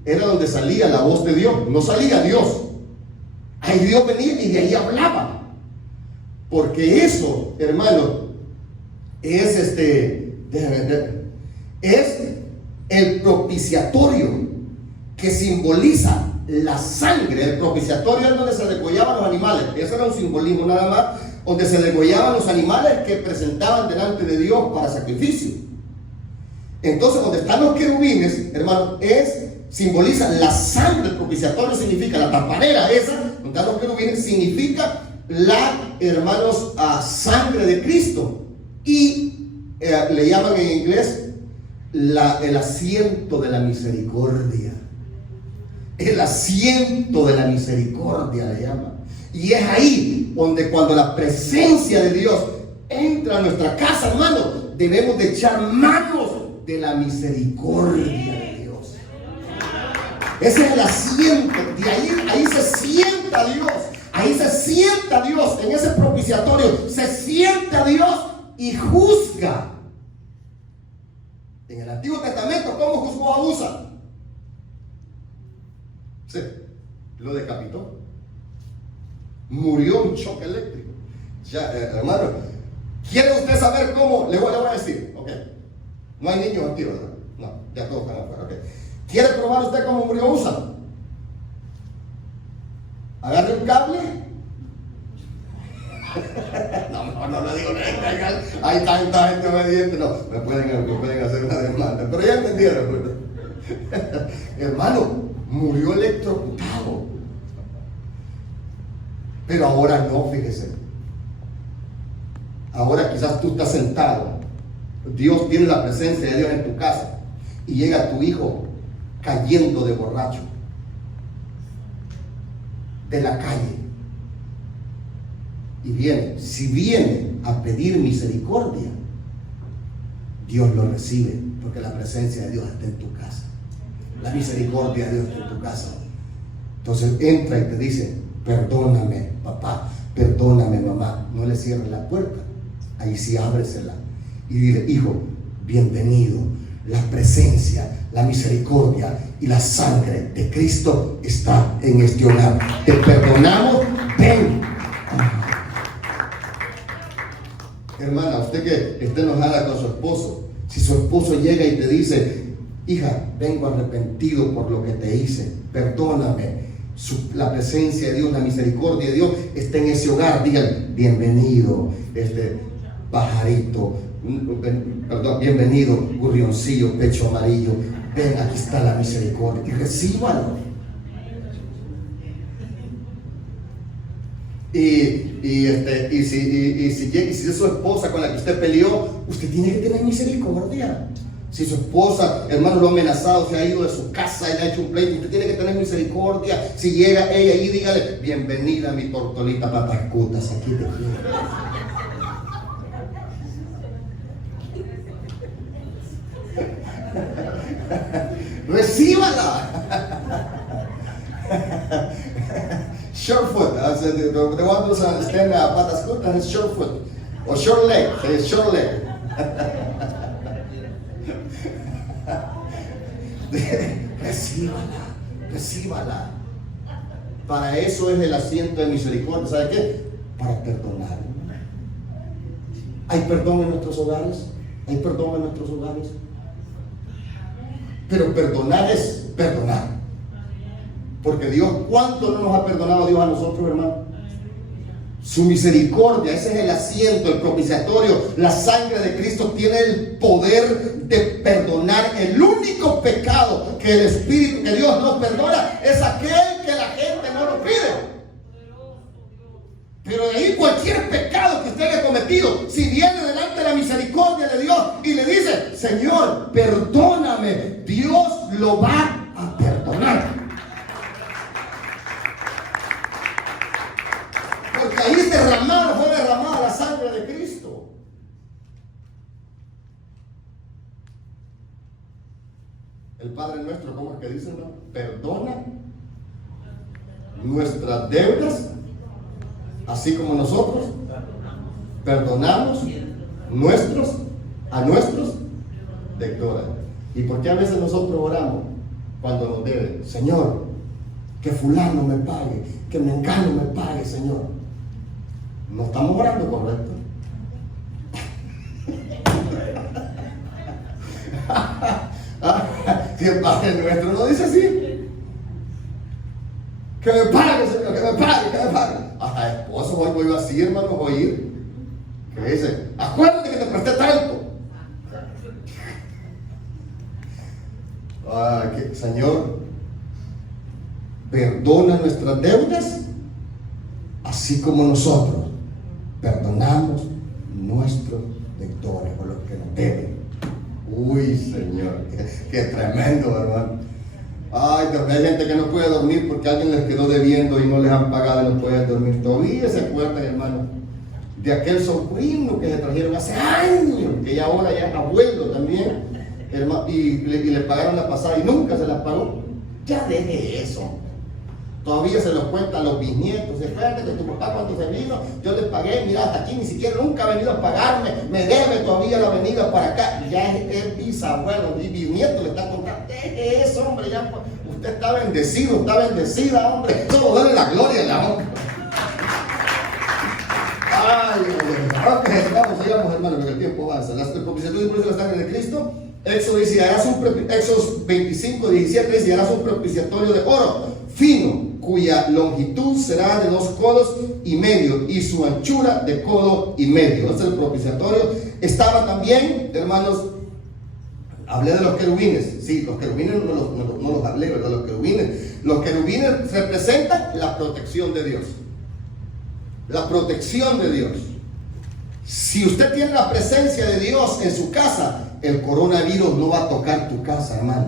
era donde salía la voz de Dios. No salía Dios. Ahí Dios venía y de ahí hablaba. Porque eso, hermano, es el propiciatorio que simboliza la sangre. El propiciatorio es donde se degollaban los animales. Ese era un simbolismo nada más, donde se degollaban los animales que presentaban delante de Dios para sacrificio. Entonces, donde están los querubines, hermano, simboliza la sangre. El propiciatorio significa la tapadera esa, donde están los querubines, significa hermanos, sangre de Cristo. Y le llaman en inglés el asiento de la misericordia. El asiento de la misericordia le llaman. Y es ahí donde, cuando la presencia de Dios entra a nuestra casa, hermano, debemos de echar manos de la misericordia de Dios. Ese es el asiento. De ahí se sienta Dios. Ahí se sienta Dios. En ese propiciatorio se sienta Dios y juzga. En el Antiguo Testamento, ¿cómo juzgó a Usa? Sí, lo decapitó. Murió un choque eléctrico. Ya, hermano, ¿quiere usted saber cómo? Le voy a decir, ok. No hay niños aquí, ¿verdad? No, ya todos están afuera. Okay. ¿Quiere probar usted cómo murió USA? Agarre un cable. No lo digo, hay tanta gente obediente, no, me pueden hacer una demanda, pero ya entendieron, ¿verdad? Hermano, murió electrocutado, pero ahora no, fíjese, ahora quizás tú estás sentado, Dios tiene la presencia de Dios en tu casa, y llega tu hijo cayendo de borracho, de la calle, y viene, si viene a pedir misericordia, Dios lo recibe, porque la presencia de Dios está en tu casa, la misericordia de Dios está en tu casa. Entonces entra y te dice, perdóname papá, perdóname mamá, no le cierres la puerta, ahí sí ábresela y dile, hijo, bienvenido, la presencia, la misericordia y la sangre de Cristo está en este hogar, te perdonamos, ven. Hermana, usted que esté enojada con su esposo, si su esposo llega y te dice, hija, vengo arrepentido por lo que te hice, perdóname, la presencia de Dios, la misericordia de Dios está en ese hogar, digan, bienvenido, pajarito, perdón, bienvenido, gurrioncillo, pecho amarillo, ven, aquí está la misericordia, y recíbalo. Y si es su esposa con la que usted peleó, usted tiene que tener misericordia. Si su esposa, hermano, lo ha amenazado, se ha ido de su casa y le ha hecho un pleito, usted tiene que tener misericordia. Si llega ella y dígale, bienvenida mi tortolita papascutas, aquí te quiero. Recíbala. Short foot, the one who understand patas cortas is short foot, or short leg, it's short leg. Recíbala. Para eso es el asiento de misericordia. ¿Sabe qué? Para perdonar. ¿Hay perdón en nuestros hogares? ¿Hay perdón en nuestros hogares? Pero perdonar es perdonar. Porque Dios, ¿cuánto no nos ha perdonado Dios a nosotros, hermano? Su misericordia, ese es el asiento, el propiciatorio. La sangre de Cristo tiene el poder de perdonar. El único pecado que el Espíritu, que Dios no perdona, es aquel que la gente no lo pide. Pero de ahí cualquier pecado que usted haya cometido, si viene delante de la misericordia de Dios y le dice, Señor, perdóname, Dios lo va a perdonar. Porque ahí fue derramada la sangre de Cristo. El Padre nuestro, ¿cómo es que dice, hermano? Perdona nuestras deudas, así como nosotros perdonamos a nuestros deudores. ¿Y por qué a veces nosotros oramos cuando nos deben? Señor, que fulano me pague, que mengano me pague, Señor. No estamos orando correcto. Si el Padre nuestro no dice así, que me pague, Señor, que me pague. Hasta esposos voy así, hermano, voy a ir. Que dice, acuérdate que te presté tanto. Señor, perdona nuestras deudas, así como nosotros perdonamos nuestros deudores o los que nos deben. Uy, Señor, qué tremendo, hermano. Ay, hay gente que no puede dormir porque alguien les quedó debiendo y no les han pagado y no pueden dormir. Todavía se acuerdan, hermano, de aquel sobrino que se trajeron hace años, que ya ahora ya es abuelo también, hermano, y le pagaron la pasada y nunca se las pagó. Ya deje eso. Todavía se los cuentan los bisnietos. Espérate que tu papá cuando se vino, yo le pagué, mira, hasta aquí ni siquiera nunca ha venido a pagarme, me debe todavía la venida para acá. Ya es bisabuelo, y bisnieto le está contando. Deje eso, hombre, ya usted está bendecido, está bendecida, hombre. Solo dale la gloria en la boca. Ay, ok, vamos, sigamos, hermano, porque el tiempo avanza. El propiciatorio y por eso la sangre de Cristo Éxodo 25, 17 dice: y harás un propiciatorio de oro fino, cuya longitud será de 2 codos y medio y su anchura de codo y medio. Ese es el propiciatorio. Estaba también, hermanos, hablé de los querubines. Sí, los querubines no los hablé, ¿verdad? Los querubines representan la protección de Dios. La protección de Dios. Si usted tiene la presencia de Dios en su casa, el coronavirus no va a tocar tu casa, hermano.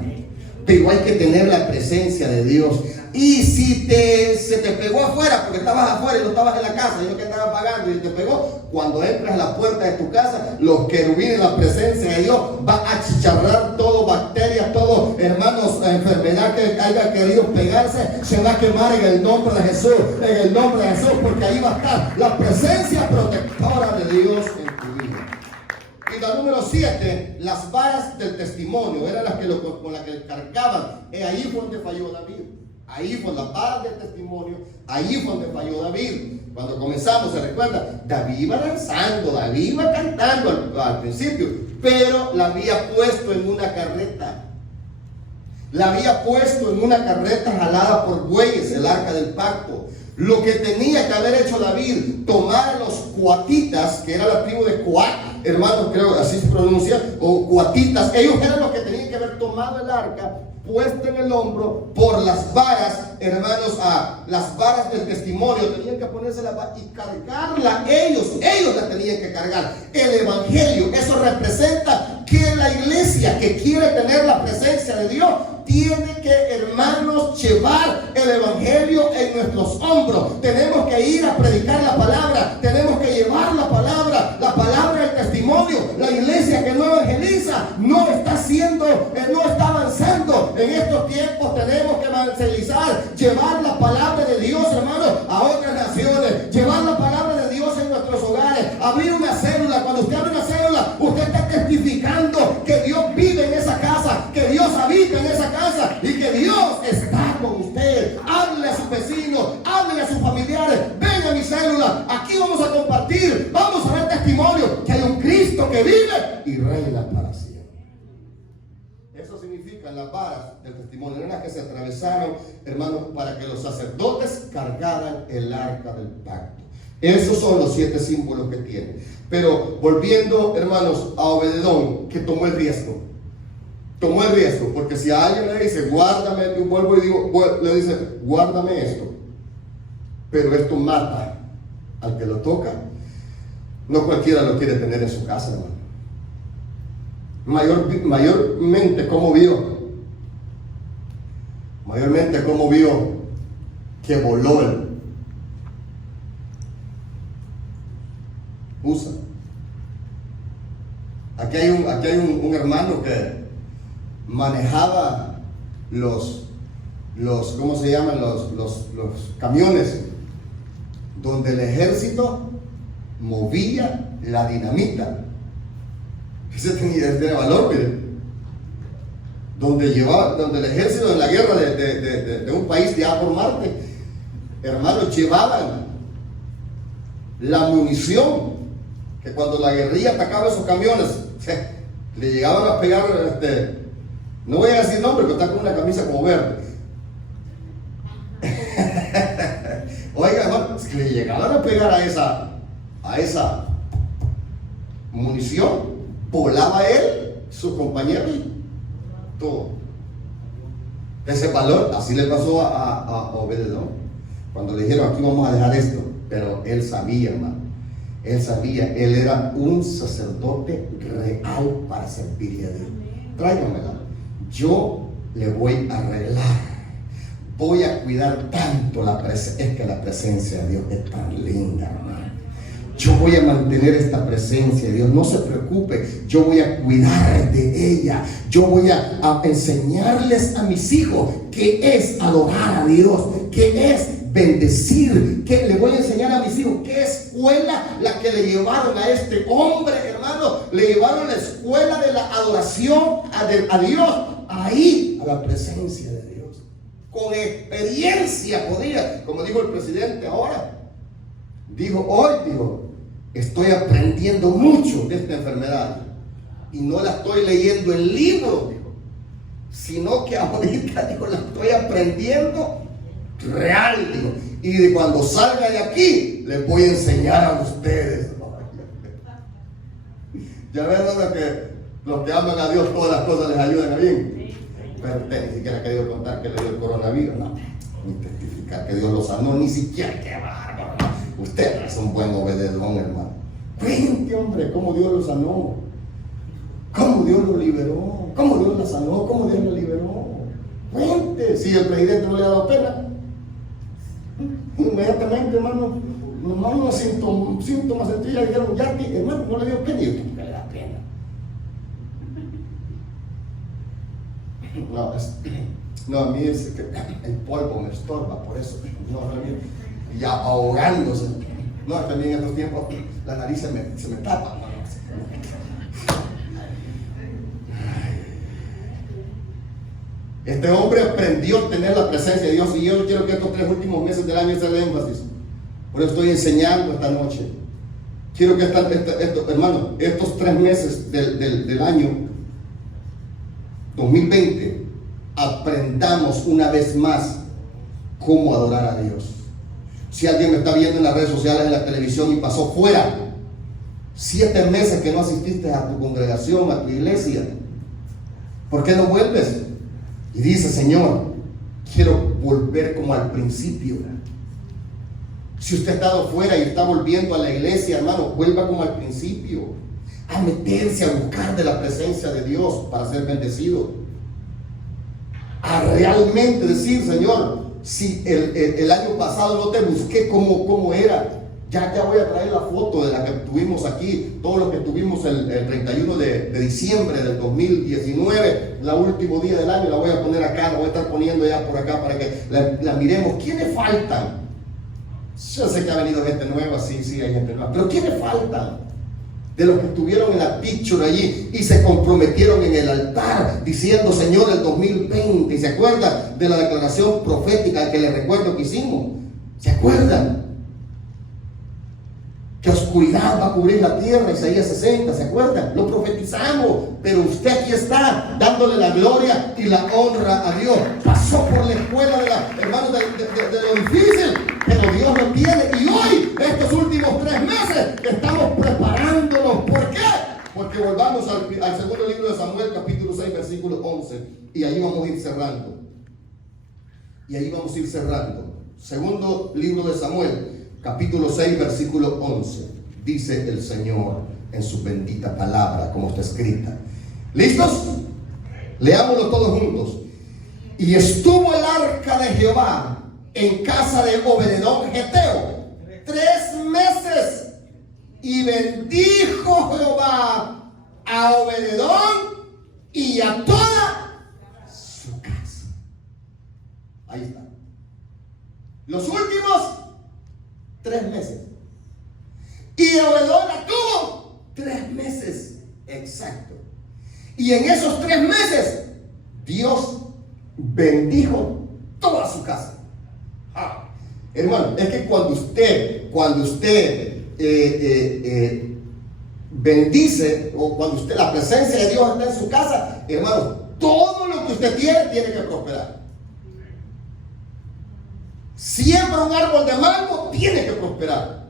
Pero hay que tener la presencia de Dios. Y si se te pegó afuera, porque estabas afuera y no estabas en la casa, y no que estaba pagando y te pegó, cuando entras a la puerta de tu casa, los querubines, la presencia de Dios va a achicharrar todo, bacterias, todo, hermanos, la enfermedad que haya querido pegarse, se va a quemar en el nombre de Jesús, porque ahí va a estar la presencia protectora de Dios en tu vida. Y la número 7, las varas del testimonio, eran las que con las que cargaban. Ahí fue donde falló David. Ahí fue las varas del testimonio. Ahí fue donde falló David. Cuando comenzamos, se recuerda, David iba danzando, David iba cantando al principio, pero la había puesto en una carreta. La había puesto en una carreta jalada por bueyes, el arca del pacto. Lo que tenía que haber hecho David, tomar a los cuatitas, que era la tribu de Coat, hermanos, creo que así se pronuncia, o cuatitas, ellos eran los que tenían que haber tomado el arca, puesto en el hombro por las varas, hermanos, las varas del testimonio, tenían que ponerse la vara y cargarla, ellos la tenían que cargar. El evangelio, eso representa que la iglesia que quiere tener la presencia de Dios tiene que, hermanos, llevar el evangelio en nuestros hombros. Tenemos que ir a predicar la palabra, tenemos que llevar la palabra del testimonio. La iglesia que no evangeliza no está avanzando. En estos tiempos tenemos que evangelizar, llevar la palabra de Dios, hermanos, a otras naciones, llevar la palabra de Dios en nuestros hogares, abrir una célula. Cuando usted abre una célula, usted está testificando que Dios vive en esa casa, que Dios habita en esa casa y que Dios está con usted. Háblele a sus vecinos, háblele a sus familiares, ven a mi célula, aquí vamos a compartir, vamos a dar testimonio que hay un Cristo que vive y reina para siempre. Eso significa las varas del testimonio, eran las que se atravesaron, hermanos, para que los sacerdotes cargaran el arca del pacto. Esos son los 7 símbolos que tiene. Pero volviendo, hermanos, a Obededón, que tomó el riesgo, porque si a alguien le dice, guárdame, yo vuelvo y digo, le dice, guárdame esto, pero esto mata al que lo toca, no cualquiera lo quiere tener en su casa, hermano. Mayormente cómo vio que voló el USA. Aquí hay un hermano que manejaba los ¿cómo se llaman? Los camiones donde el ejército movía la dinamita. Ese tenía valor, miren. Donde el ejército en la guerra de un país de por Marte, hermanos, llevaban la munición que cuando la guerrilla atacaba esos camiones, le llegaban a pegar, no voy a decir nombre, pero está con una camisa como verde. Oiga, hermano, le llegaban a pegar a esa munición, volaba él, su compañero y todo. Ese valor, así le pasó a Obededón. Cuando le dijeron, aquí vamos a dejar esto, pero él sabía, hermano. Él sabía, él era un sacerdote real para servirle a Dios. Tráigamela. Yo le voy a arreglar. Voy a cuidar tanto la presencia. Es que la presencia de Dios es tan linda, hermano. Yo voy a mantener esta presencia de Dios. No se preocupe. Yo voy a cuidar de ella. Yo voy a enseñarles a mis hijos qué es adorar a Dios, qué es bendecir, que le voy a enseñar a mis hijos qué escuela la que le llevaron a este hombre, hermano. Le llevaron a la escuela de la adoración a Dios, ahí, a la presencia de Dios. Con experiencia podía, como dijo el presidente ahora, dijo, estoy aprendiendo mucho de esta enfermedad. y no la estoy leyendo en libros, dijo, sino que ahorita, dijo, la estoy aprendiendo real, dijo, y de cuando salga de aquí les voy a enseñar a ustedes. Ya ven, ¿no?, que los que aman a Dios todas las cosas les ayudan a bien. Pero usted ni siquiera ha querido contar que le dio el coronavirus, no, ni testificar que Dios lo sanó, ni siquiera, qué bárbaro. Usted es un buen obededón, hermano. Cuente, hombre, cómo Dios lo sanó, cómo Dios lo liberó, cómo Dios la sanó, cómo Dios lo liberó. Cuente. Si el presidente no le ha dado pena, inmediatamente, hermano, nomás unos síntomas sencillos, dijeron, ya, hermano, no le dio pena. Y yo, ¿qué le da pena? No, a mí es que el polvo me estorba, por eso. No, a mí, ya ahogándose. No, también en estos tiempos la nariz se me tapa. Este hombre aprendió a tener la presencia de Dios, y yo quiero que estos 3 últimos meses del año sea el énfasis. Por eso estoy enseñando esta noche. Quiero que hermano, estos 3 meses del año 2020 aprendamos una vez más cómo adorar a Dios. Si alguien me está viendo en las redes sociales, en la televisión, y pasó fuera 7 meses que no asististe a tu congregación, a tu iglesia, ¿por qué no vuelves? Y dice, Señor, quiero volver como al principio. Si usted ha estado fuera y está volviendo a la iglesia, hermano, vuelva como al principio, a meterse, a buscar de la presencia de Dios para ser bendecido, a realmente decir, Señor, si el año pasado no te busqué como era, ya voy a traer la foto de la que tuvimos aquí, todos los que tuvimos el 31 de diciembre del 2019, el último día del año, la voy a poner acá, la voy a estar poniendo ya por acá para que la miremos. ¿Quiénes faltan? Yo sé que ha venido gente nueva, sí, hay gente nueva, pero ¿quiénes faltan? De los que estuvieron en la picture allí y se comprometieron en el altar diciendo, Señor, el 2020, y se acuerdan de la declaración profética que les recuerdo que hicimos, ¿se acuerdan? Que oscuridad va a cubrir la tierra, Isaías 60, ¿se acuerdan? Lo profetizamos, pero usted aquí está dándole la gloria y la honra a Dios. Pasó por la escuela de lo difícil, pero Dios lo tiene. Y hoy, estos últimos 3 meses, estamos preparándonos. ¿Por qué? Porque volvamos al segundo libro de Samuel, capítulo 6, versículo 11. Y ahí vamos a ir cerrando. Segundo libro de Samuel, capítulo 6, versículo 11. Dice el Señor en su bendita palabra, como está escrita. ¿Listos? Leámoslo todos juntos. Y estuvo el arca de Jehová en casa de Obededón Geteo 3 meses. Y bendijo Jehová a Obededón y a toda su casa. Ahí está. Los últimos 3 meses. Y Obededón la tuvo 3 meses exacto. Y en esos 3 meses Dios bendijo toda su casa. Hermano, es que cuando usted bendice, o cuando la presencia de Dios está en su casa, hermano, todo lo que usted tiene que prosperar. Siembra un árbol de mango, tiene que prosperar.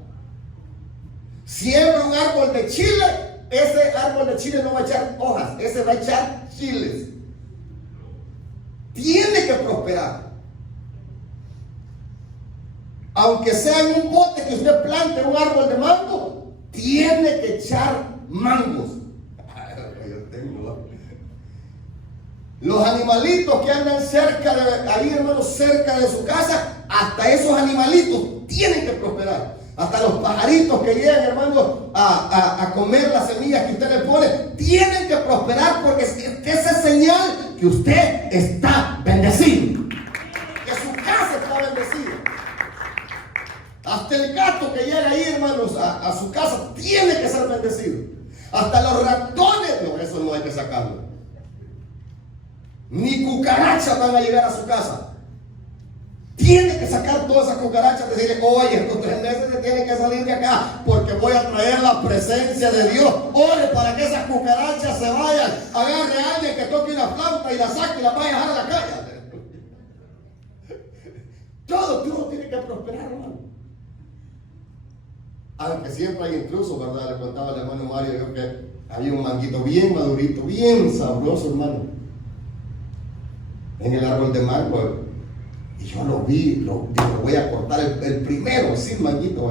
Siembra un árbol de chile, ese árbol de chile no va a echar hojas, ese va a echar chiles. Tiene que prosperar. Aunque sea en un bote que usted plante un árbol de mango, tiene que echar mangos. Los animalitos que andan cerca de su casa, hasta esos animalitos tienen que prosperar. Hasta los pajaritos que llegan, hermano, a comer las semillas que usted le pone, tienen que prosperar, porque esa es señal que usted está bendecido, que su casa está bendecida. Hasta el gato que llega ahí, hermanos, a su casa, tiene que ser bendecido. Hasta los ratones, no, eso no hay que sacarlo. Ni cucarachas van a llegar a su casa. tiene que sacar todas esas cucarachas y decirle, oye, estos 3 meses se tienen que salir de acá porque voy a traer la presencia de Dios. Ore para que esas cucarachas se vayan. Agarre a alguien que toque una flauta y la saque y la vaya a dejar a la calle. Todo tiene que prosperar, hermano. Aunque siempre hay intrusos, ¿verdad? Le contaba al hermano Mario yo que había un manguito bien madurito, bien sabroso, hermano, en el árbol de mango. Y yo lo vi, digo, voy a cortar el primero, sin manguito.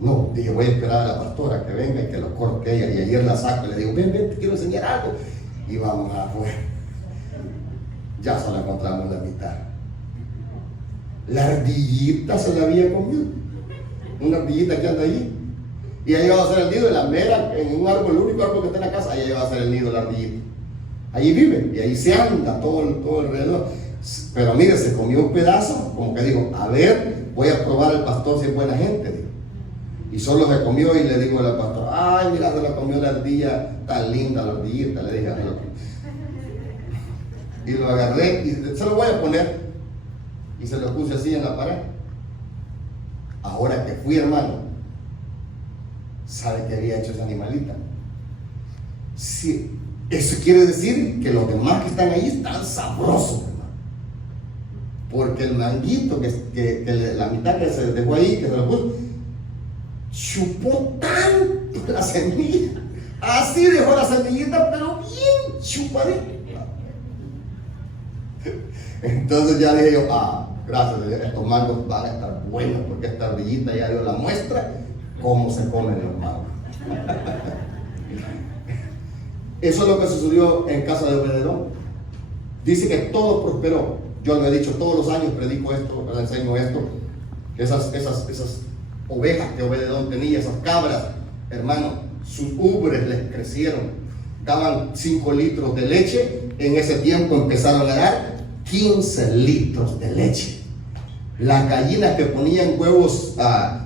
No, dije, voy a esperar a la pastora que venga y que lo corte ella. Y ayer la saco y le digo, ven, te quiero enseñar algo. Y vamos afuera. Ya solo encontramos la mitad. La ardillita se la había comido. Una ardillita que anda ahí. Y ahí va a ser el nido de la mera, en un árbol, el único árbol que está en la casa, ahí va a ser el nido de la ardillita. Ahí vive y ahí se anda todo alrededor. Pero mire, se comió un pedazo, como que dijo, a ver, voy a probar al pastor si es buena gente. Dijo. Y solo se comió y le digo al pastor, ay, mira, se la comió la ardilla, tan linda la ardillita, le dije. Y lo agarré y se lo voy a poner. Y se lo puse así en la pared. Ahora que fui, hermano, ¿sabe qué había hecho esa animalita? Sí, eso quiere decir que los demás que están ahí están sabrosos, hermano. Porque el manguito, la mitad que se dejó ahí, que se lo puso, chupó tanto la semilla. Así dejó la semillita, pero bien chupadita. Entonces ya dije yo, gracias, estos mangos van a estar buenos porque esta ardillita ya dio la muestra cómo se comen los mangos. Eso es lo que sucedió en casa de Obededón. Dice que todo prosperó. Yo lo he dicho todos los años, predico esto, le enseño esto. Esas ovejas que Obededón tenía, esas cabras, hermano, sus ubres les crecieron. Daban 5 litros de leche. En ese tiempo empezaron a dar 15 litros de leche. Las gallinas que ponían huevos,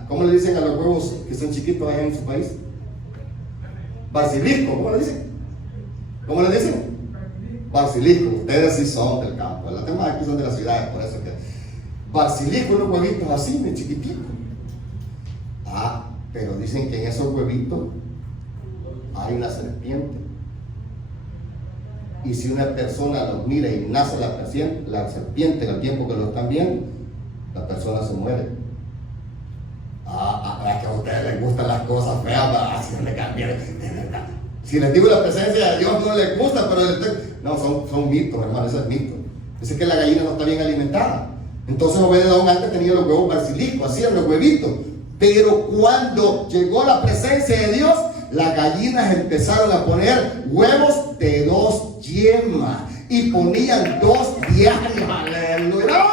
¿cómo le dicen a los huevos que son chiquitos allá en su país? Basilisco, ¿cómo le dicen? ¿Cómo le dicen? Basilisco. Ustedes sí son del campo, las demás aquí son de la ciudad, por eso que basilisco, unos huevitos así, de chiquititos. Pero dicen que en esos huevitos hay una serpiente. Y si una persona los mira y nace la serpiente en el tiempo que lo están viendo, la persona se muere. Es que a ustedes les gustan las cosas feas, así me cambian, de verdad. Si les digo la presencia de Dios no les gusta, pero no, son mitos, hermano, eso es mito. Dice que la gallina no está bien alimentada. Entonces Obededón antes tenía los huevos basilisco, hacían los huevitos. Pero cuando llegó la presencia de Dios, las gallinas empezaron a poner huevos de 2 yemas y ponían 2 diarios. Aleluya.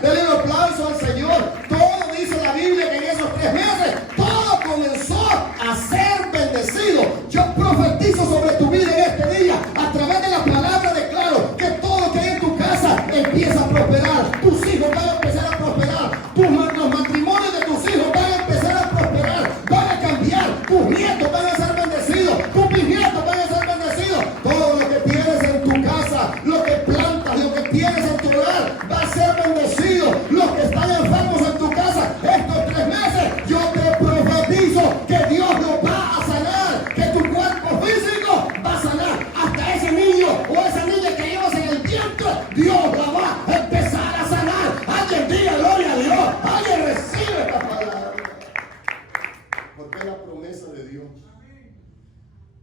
Denle un aplauso al Señor. Todo dice la Biblia que en esos 3 meses todo comenzó a ser bendecido. Yo profetizo sobre tu vida en este día. A través de la palabra declaro que todo que hay en tu casa empieza a prosperar. Tus hijos van a empezar a prosperar. Los matrimonios de tus hijos van a empezar a prosperar. Van a cambiar. Tus nietos van a ser bendecidos. Tus bisnietos van a ser bendecidos. Todo lo que tienes en tu casa, lo que plantas, lo que tienes en tu hogar, va a ser bendecido. Los que están enfermos en tu casa, estos 3 meses, yo te profetizo que Dios los va a sanar, que tu cuerpo físico va a sanar. Hasta ese niño o esa niña que llevas en el vientre, Dios la va a empezar a sanar. Alguien diga gloria a Dios. Alguien recibe esta palabra. Porque es la promesa de Dios.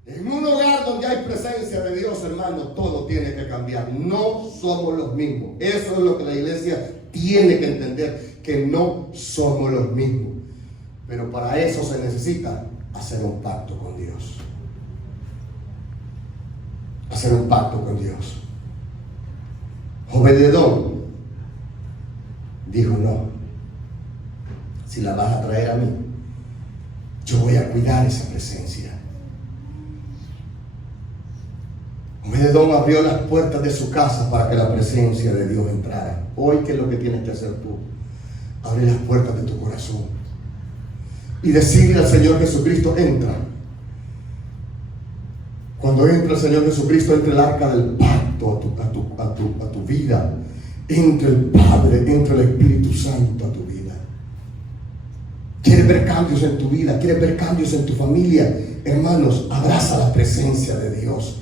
En un hogar donde hay presencia de Dios, hermano, todo tiene que cambiar. No somos los mismos. Eso es lo que la iglesia tiene que entender, que no somos los mismos. Pero para eso se necesita hacer un pacto con Dios. Hacer un pacto con Dios. Obededón dijo, no, si la vas a traer a mí, yo voy a cuidar esa presencia. Obededón abrió las puertas de su casa para que la presencia de Dios entrara. Hoy, ¿qué es lo que tienes que hacer tú? Abrir las puertas de tu corazón y decirle al Señor Jesucristo, entra. Cuando entra el Señor Jesucristo, entra el arca del pacto a tu vida. entre el Padre, entre el Espíritu Santo a tu vida. ¿Quieres ver cambios en tu vida? ¿Quieres ver cambios en tu familia? Hermanos, abraza la presencia de Dios.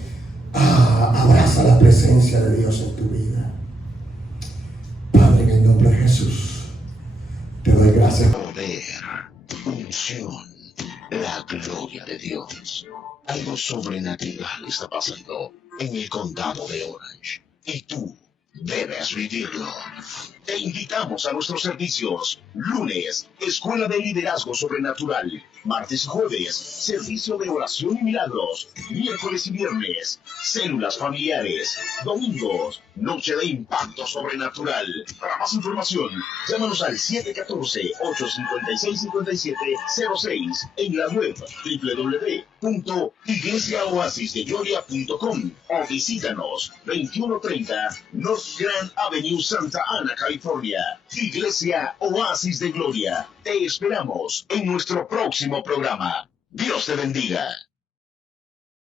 Abraza la presencia de Dios en tu vida. Padre, en el nombre de Jesús, te doy gracias. Poder, unción, la gloria de Dios. Algo sobrenatural está pasando en el condado de Orange. Y tú debes vivirlo. Te invitamos a nuestros servicios. Lunes, Escuela de Liderazgo Sobrenatural. Martes y jueves, servicio de oración y milagros. Miércoles y viernes, células familiares. Domingos, noche de impacto sobrenatural. Para más información, llámanos al 714-856-5706 en la web www.iglesiaoasisdegloria.com o visítanos 2130 North Grand Avenue, Santa Ana, California. Iglesia Oasis de Gloria. Te esperamos en nuestro próximo programa. Dios te bendiga.